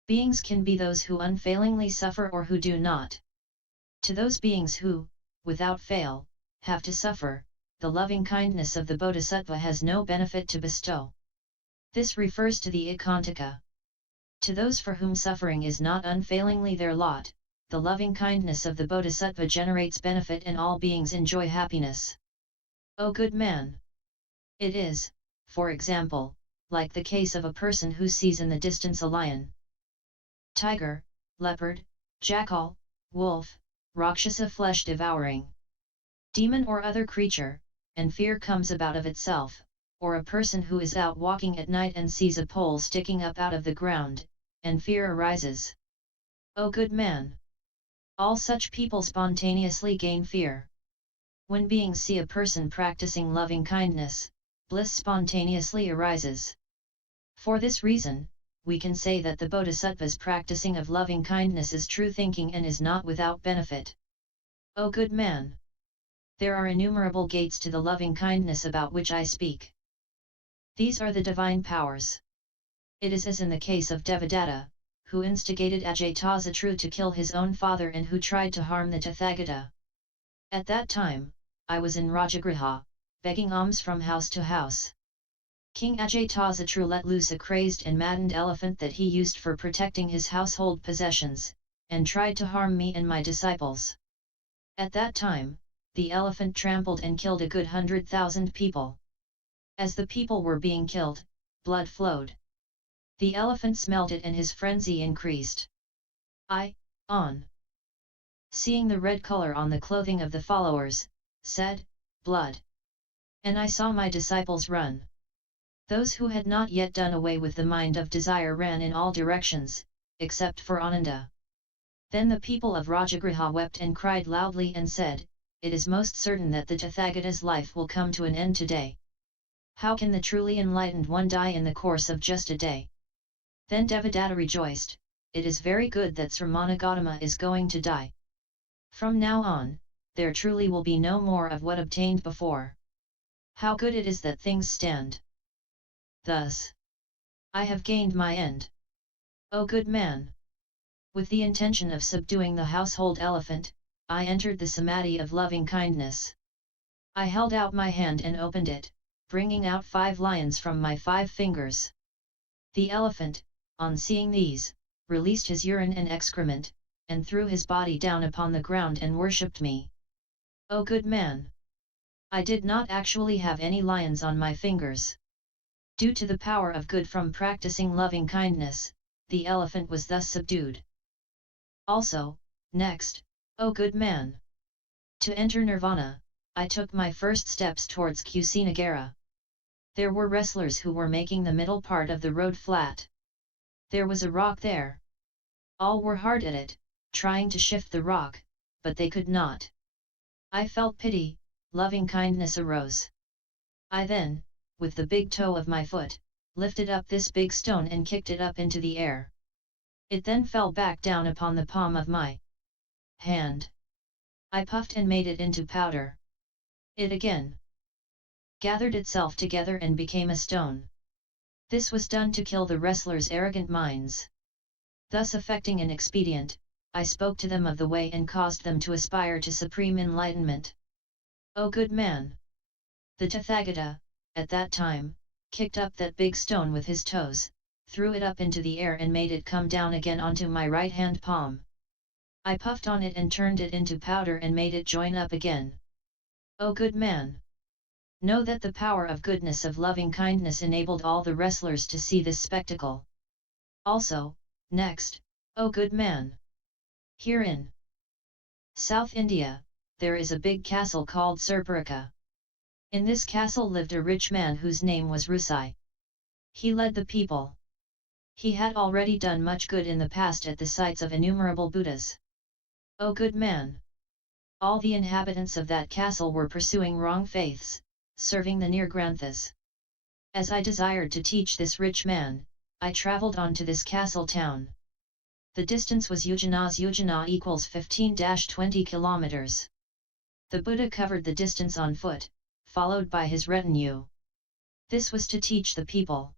Beings can be those who unfailingly suffer or who do not. To those beings who, without fail, have to suffer, the loving kindness of the Bodhisattva has no benefit to bestow. This refers to the itivrttaka. To those for whom suffering is not unfailingly their lot, the loving kindness of the Bodhisattva generates benefit and all beings enjoy happiness. O good man! It is, for example, like the case of a person who sees in the distance a lion, tiger, leopard, jackal, wolf, rakshasa flesh-devouring demon or other creature, and fear comes about of itself, or a person who is out walking at night and sees a pole sticking up out of the ground, and fear arises. O good man! All such people spontaneously gain fear. When beings see a person practicing loving kindness, bliss spontaneously arises. For this reason, we can say that the Bodhisattva's practicing of loving kindness is true thinking and is not without benefit. O good man! There are innumerable gates to the loving kindness about which I speak. These are the divine powers. It is as in the case of Devadatta, who instigated Ajatasattu to kill his own father and who tried to harm the Tathagata. At that time, I was in Rajagriha, begging alms from house to house. King Ajatasattu let loose a crazed and maddened elephant that he used for protecting his household possessions, and tried to harm me and my disciples. At that time, the elephant trampled and killed a good 100,000 people. As the people were being killed, blood flowed. The elephant smelt it and his frenzy increased. On seeing the red color on the clothing of the followers, said, "Blood!" And I saw my disciples run. Those who had not yet done away with the mind of desire ran in all directions, except for Ananda. Then the people of Rajagriha wept and cried loudly and said, "It is most certain that the Tathagata's life will come to an end today. How can the truly enlightened one die in the course of just a day?" Then Devadatta rejoiced, "It is very good that Sramana Gautama is going to die. From now on, there truly will be no more of what obtained before. How good it is that things stand. Thus, I have gained my end. O good man! With the intention of subduing the household elephant, I entered the samadhi of loving kindness. I held out my hand and opened it, bringing out 5 lions from my 5 fingers. The elephant, on seeing these, released his urine and excrement, and threw his body down upon the ground and worshipped me. O good man! I did not actually have any lions on my fingers. Due to the power of good from practicing loving kindness, the elephant was thus subdued. Also, next, O good man! To enter Nirvana, I took my first steps towards Kusinagara. There were wrestlers who were making the middle part of the road flat. There was a rock there. All were hard at it, trying to shift the rock, but they could not. I felt pity, loving kindness arose. I then, with the big toe of my foot, lifted up this big stone and kicked it up into the air. It then fell back down upon the palm of my hand. I puffed and made it into powder. It again gathered itself together and became a stone. This was done to kill the wrestlers' arrogant minds. Thus effecting an expedient, I spoke to them of the way and caused them to aspire to supreme enlightenment. O good man! The Tathagata, at that time, kicked up that big stone with his toes, threw it up into the air and made it come down again onto my right hand palm. I puffed on it and turned it into powder and made it join up again. O good man! Know that the power of goodness of loving kindness enabled all the wrestlers to see this spectacle. Also, next, O good man! Here in South India, there is a big castle called Sirpuraka. In this castle lived a rich man whose name was Rusai. He led the people. He had already done much good in the past at the sites of innumerable Buddhas. O good man! All the inhabitants of that castle were pursuing wrong faiths, serving the Nirgranthas. As I desired to teach this rich man, I travelled on to this castle town. The distance was Ujana equals 15-20 kilometers. The Buddha covered the distance on foot, followed by his retinue. This was to teach the people.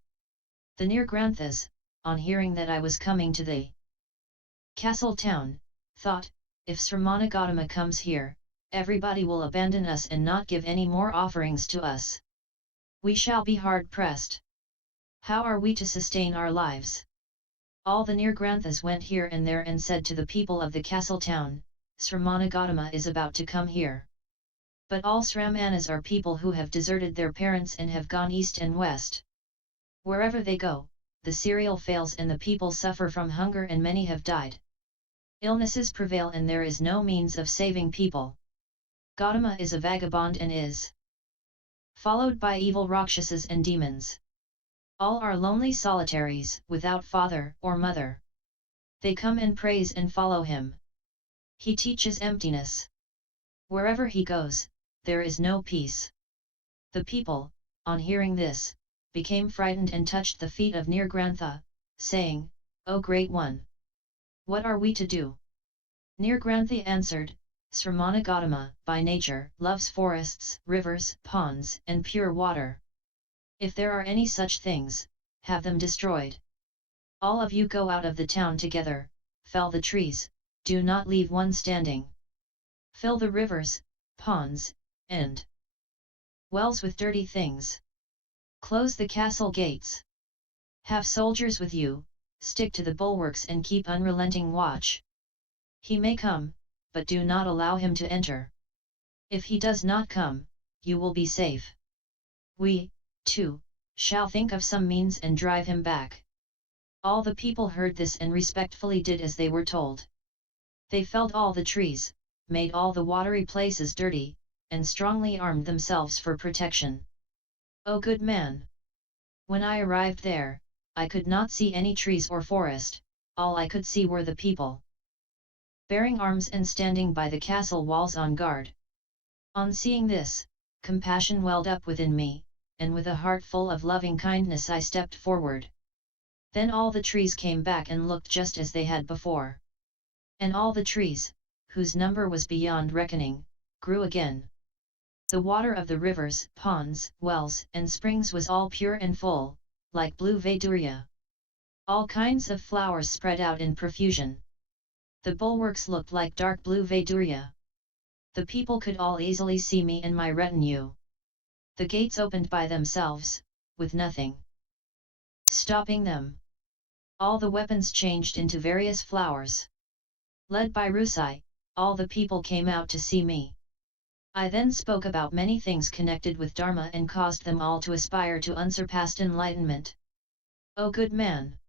The Nirgranthas, on hearing that I was coming to the castle town, thought, if Sramana Gautama comes here, everybody will abandon us and not give any more offerings to us. We shall be hard pressed. How are we to sustain our lives? All the Nirgranthas went here and there and said to the people of the castle town, Sramana Gautama is about to come here. But all Sramanas are people who have deserted their parents and have gone east and west. Wherever they go, the cereal fails and the people suffer from hunger and many have died. Illnesses prevail and there is no means of saving people. Gautama is a vagabond and is followed by evil Rakshasas and demons. All are lonely solitaries, without father or mother. They come and praise and follow him. He teaches emptiness. Wherever he goes, there is no peace. The people, on hearing this, became frightened and touched the feet of Nirgrantha, saying, O Great One! What are we to do? Nirgrantha answered, Sramana Gautama, by nature, loves forests, rivers, ponds, and pure water. If there are any such things, have them destroyed. All of you go out of the town together, fell the trees, do not leave one standing. Fill the rivers, ponds, and wells with dirty things. Close the castle gates. Have soldiers with you, stick to the bulwarks and keep unrelenting watch. He may come, but do not allow him to enter. If he does not come, you will be safe. We, too, shall think of some means and drive him back. All the people heard this and respectfully did as they were told. They felled all the trees, made all the watery places dirty, and strongly armed themselves for protection. O good man! When I arrived there, I could not see any trees or forest, all I could see were the people, bearing arms and standing by the castle walls on guard. On seeing this, compassion welled up within me, and with a heart full of loving kindness I stepped forward. Then all the trees came back and looked just as they had before. And all the trees, whose number was beyond reckoning, grew again. The water of the rivers, ponds, wells, and springs was all pure and full, like blue Vaipulya. All kinds of flowers spread out in profusion. The bulwarks looked like dark blue Vaipulya. The people could all easily see me and my retinue. The gates opened by themselves, with nothing stopping them. All the weapons changed into various flowers. Led by Rusai, all the people came out to see me. I then spoke about many things connected with Dharma and caused them all to aspire to unsurpassed enlightenment. O good man!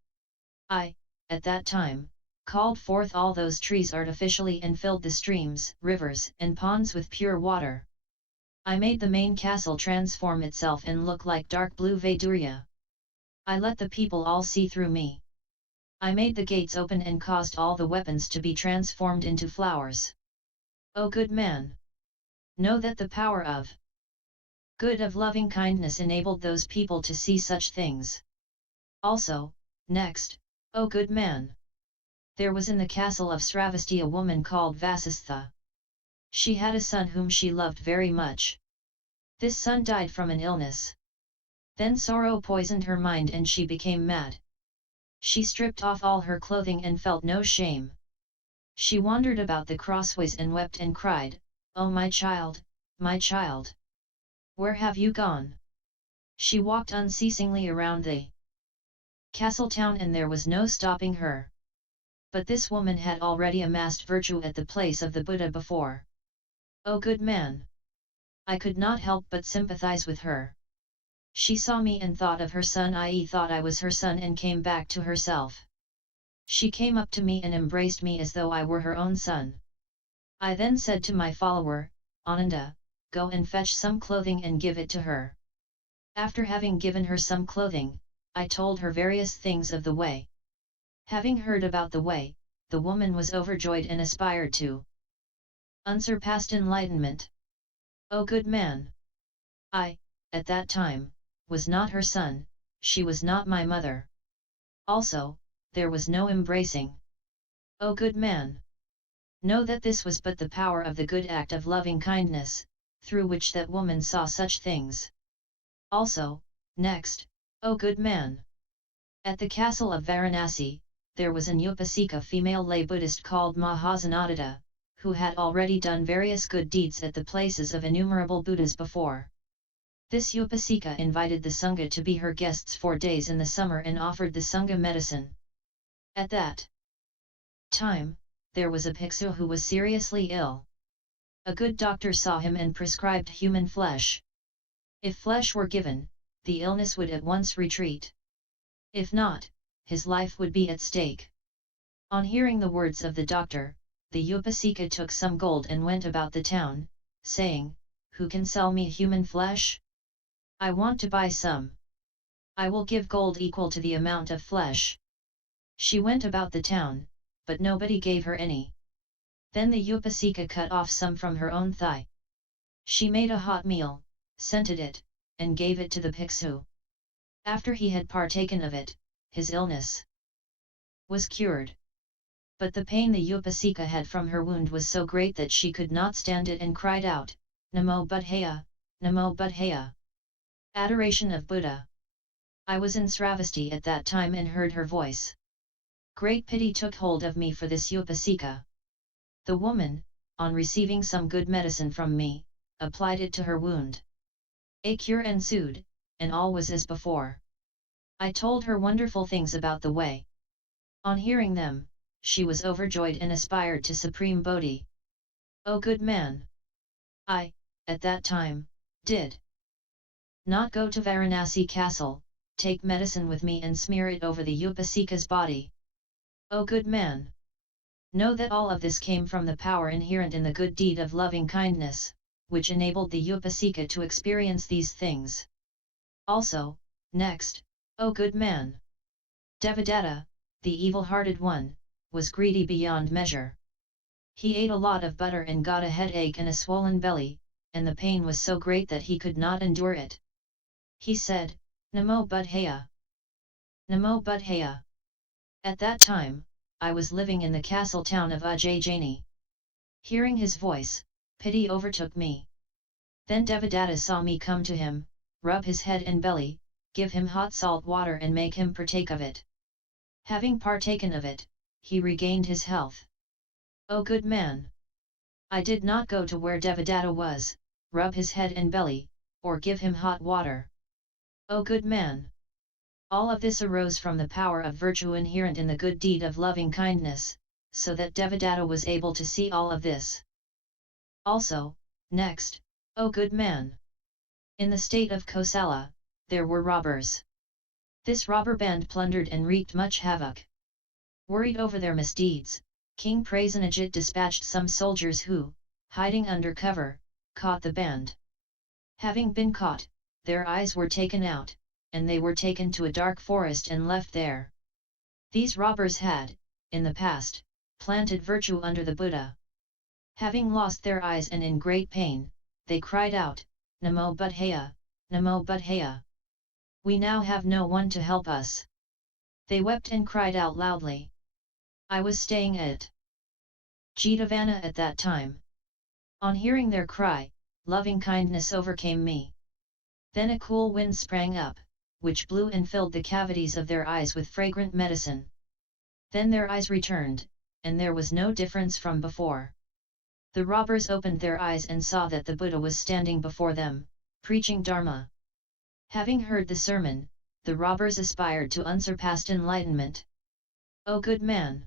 I, at that time, called forth all those trees artificially and filled the streams, rivers, and ponds with pure water. I made the main castle transform itself and look like dark blue Vaipulya. I let the people all see through me. I made the gates open and caused all the weapons to be transformed into flowers. O good man! Know that the power of good of loving kindness enabled those people to see such things. Also, next, O good man! There was in the castle of Sravasti a woman called Vasistha. She had a son whom she loved very much. This son died from an illness. Then sorrow poisoned her mind and she became mad. She stripped off all her clothing and felt no shame. She wandered about the crossways and wept and cried, "Oh my child, where have you gone?" She walked unceasingly around the castle town and there was no stopping her. But this woman had already amassed virtue at the place of the Buddha before. O good man! I could not help but sympathize with her. She saw me and thought of her son, i.e. thought I was her son, and came back to herself. She came up to me and embraced me as though I were her own son. I then said to my follower, Ananda, go and fetch some clothing and give it to her. After having given her some clothing, I told her various things of the way. Having heard about the way, the woman was overjoyed and aspired to unsurpassed enlightenment. O good man! I, at that time, was not her son, she was not my mother. Also, there was no embracing. O good man! Know that this was but the power of the good act of loving kindness, through which that woman saw such things. Also, next, O good man! At the castle of Varanasi, there was an upasika female lay Buddhist called Mahayana, who had already done various good deeds at the places of innumerable Buddhas before. This upasika invited the Sangha to be her guests 4 days in the summer and offered the Sangha medicine. At that time, there was a bhiksu who was seriously ill. A good doctor saw him and prescribed human flesh. If flesh were given, the illness would at once retreat. If not, his life would be at stake. On hearing the words of the doctor, the upasika took some gold and went about the town, saying, "Who can sell me human flesh? I want to buy some. I will give gold equal to the amount of flesh." She went about the town, but nobody gave her any. Then the upasika cut off some from her own thigh. She made a hot meal, scented it, and gave it to the bhiksu. After he had partaken of it, his illness was cured. But the pain the upasika had from her wound was so great that she could not stand it and cried out, "Namo Buddhaya, Namo Buddhaya." Adoration of Buddha. I was in Sravasti at that time and heard her voice. Great pity took hold of me for this upasika. The woman, on receiving some good medicine from me, applied it to her wound. A cure ensued, and all was as before. I told her wonderful things about the way. On hearing them, she was overjoyed and aspired to supreme Bodhi. O good man! I, at that time, did not go to Varanasi castle, take medicine with me and smear it over the upasika's body. O good man! Know that all of this came from the power inherent in the good deed of loving kindness, which enabled the upasika to experience these things. Also, next, O good man! Devadatta, the evil-hearted one, was greedy beyond measure. He ate a lot of butter and got a headache and a swollen belly, and the pain was so great that he could not endure it. He said, "Namo Buddhaya! Namo Buddhaya!" At that time, I was living in the castle town of Ujjaini. Hearing his voice, pity overtook me. Then Devadatta saw me come to him, rub his head and belly, give him hot salt water and make him partake of it. Having partaken of it, he regained his health. O good man! I did not go to where Devadatta was, rub his head and belly, or give him hot water. O good man! All of this arose from the power of virtue inherent in the good deed of loving kindness, so that Devadatta was able to see all of this. Also, next, O good man! In the state of Kosala, there were robbers. This robber band plundered and wreaked much havoc. Worried over their misdeeds, King Prasenajit dispatched some soldiers who, hiding under cover, caught the band. Having been caught, their eyes were taken out, and they were taken to a dark forest and left there. These robbers had, in the past, planted virtue under the Buddha. Having lost their eyes and in great pain, they cried out, "Namo Buddhaya, Namo Buddhaya! We now have no one to help us." They wept and cried out loudly. I was staying at Jetavana at that time. On hearing their cry, loving kindness overcame me. Then a cool wind sprang up, which blew and filled the cavities of their eyes with fragrant medicine. Then their eyes returned, and there was no difference from before. The robbers opened their eyes and saw that the Buddha was standing before them, preaching Dharma. Having heard the sermon, the robbers aspired to unsurpassed enlightenment. O good man!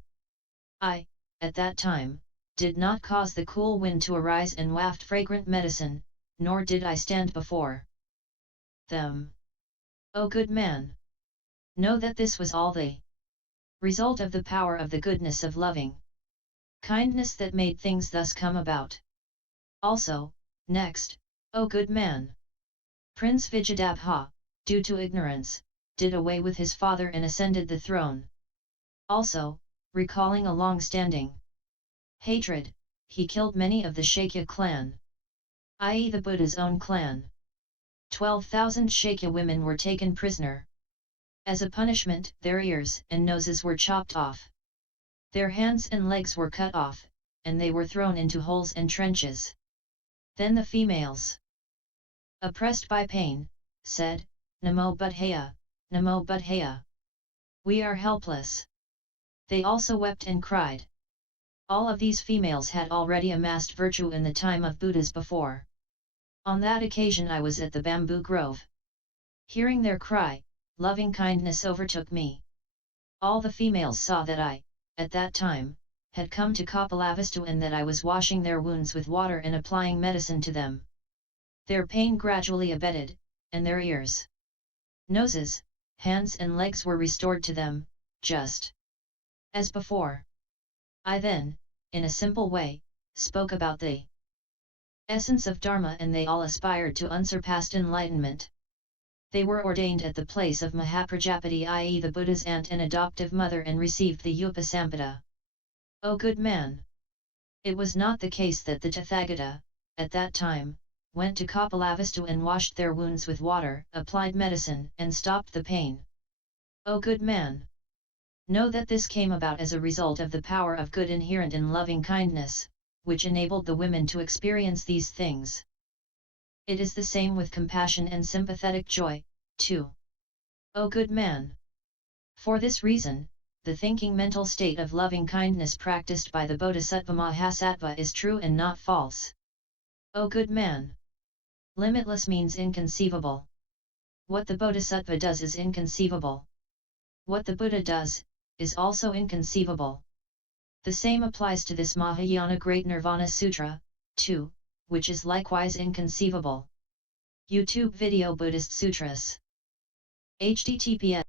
I, at that time, did not cause the cool wind to arise and waft fragrant medicine, nor did I stand before them. O good man! Know that this was all the result of the power of the goodness of loving kindness that made things thus come about. Also, next, O good man! Prince Vijayadabha, due to ignorance, did away with his father and ascended the throne. Also, recalling a long-standing hatred, he killed many of the Shakya clan, i.e. the Buddha's own clan. 12,000 Shakya women were taken prisoner. As a punishment, their ears and noses were chopped off. Their hands and legs were cut off, and they were thrown into holes and trenches. Then the females, oppressed by pain, said, "Namo Buddhaya, Namo Buddhaya." We are helpless. They also wept and cried. All of these females had already amassed virtue in the time of Buddhas before. On that occasion I was at the bamboo grove. Hearing their cry, loving kindness overtook me. All the females saw that I, at that time, had come to Kapilavastu and that I was washing their wounds with water and applying medicine to them. Their pain gradually abated, and their ears, noses, hands and legs were restored to them, just as before. I then, in a simple way, spoke about the essence of Dharma and they all aspired to unsurpassed enlightenment. They were ordained at the place of Mahaprajapati, i.e. the Buddha's aunt and adoptive mother, and received the Upasampada. O good man! It was not the case that the Tathagata, at that time, went to Kapilavastu and washed their wounds with water, applied medicine and stopped the pain. O good man! Know that this came about as a result of the power of good inherent in loving kindness, which enabled the women to experience these things. It is the same with compassion and sympathetic joy, too. O good man! For this reason, the thinking mental state of loving kindness practiced by the Bodhisattva-mahasattva is true and not false. O good man! Limitless means inconceivable. What the Bodhisattva does is inconceivable. What the Buddha does, is also inconceivable. The same applies to this Mahayana Great Nirvana Sutra, too, which is likewise inconceivable. YouTube video Buddhist Sutras. https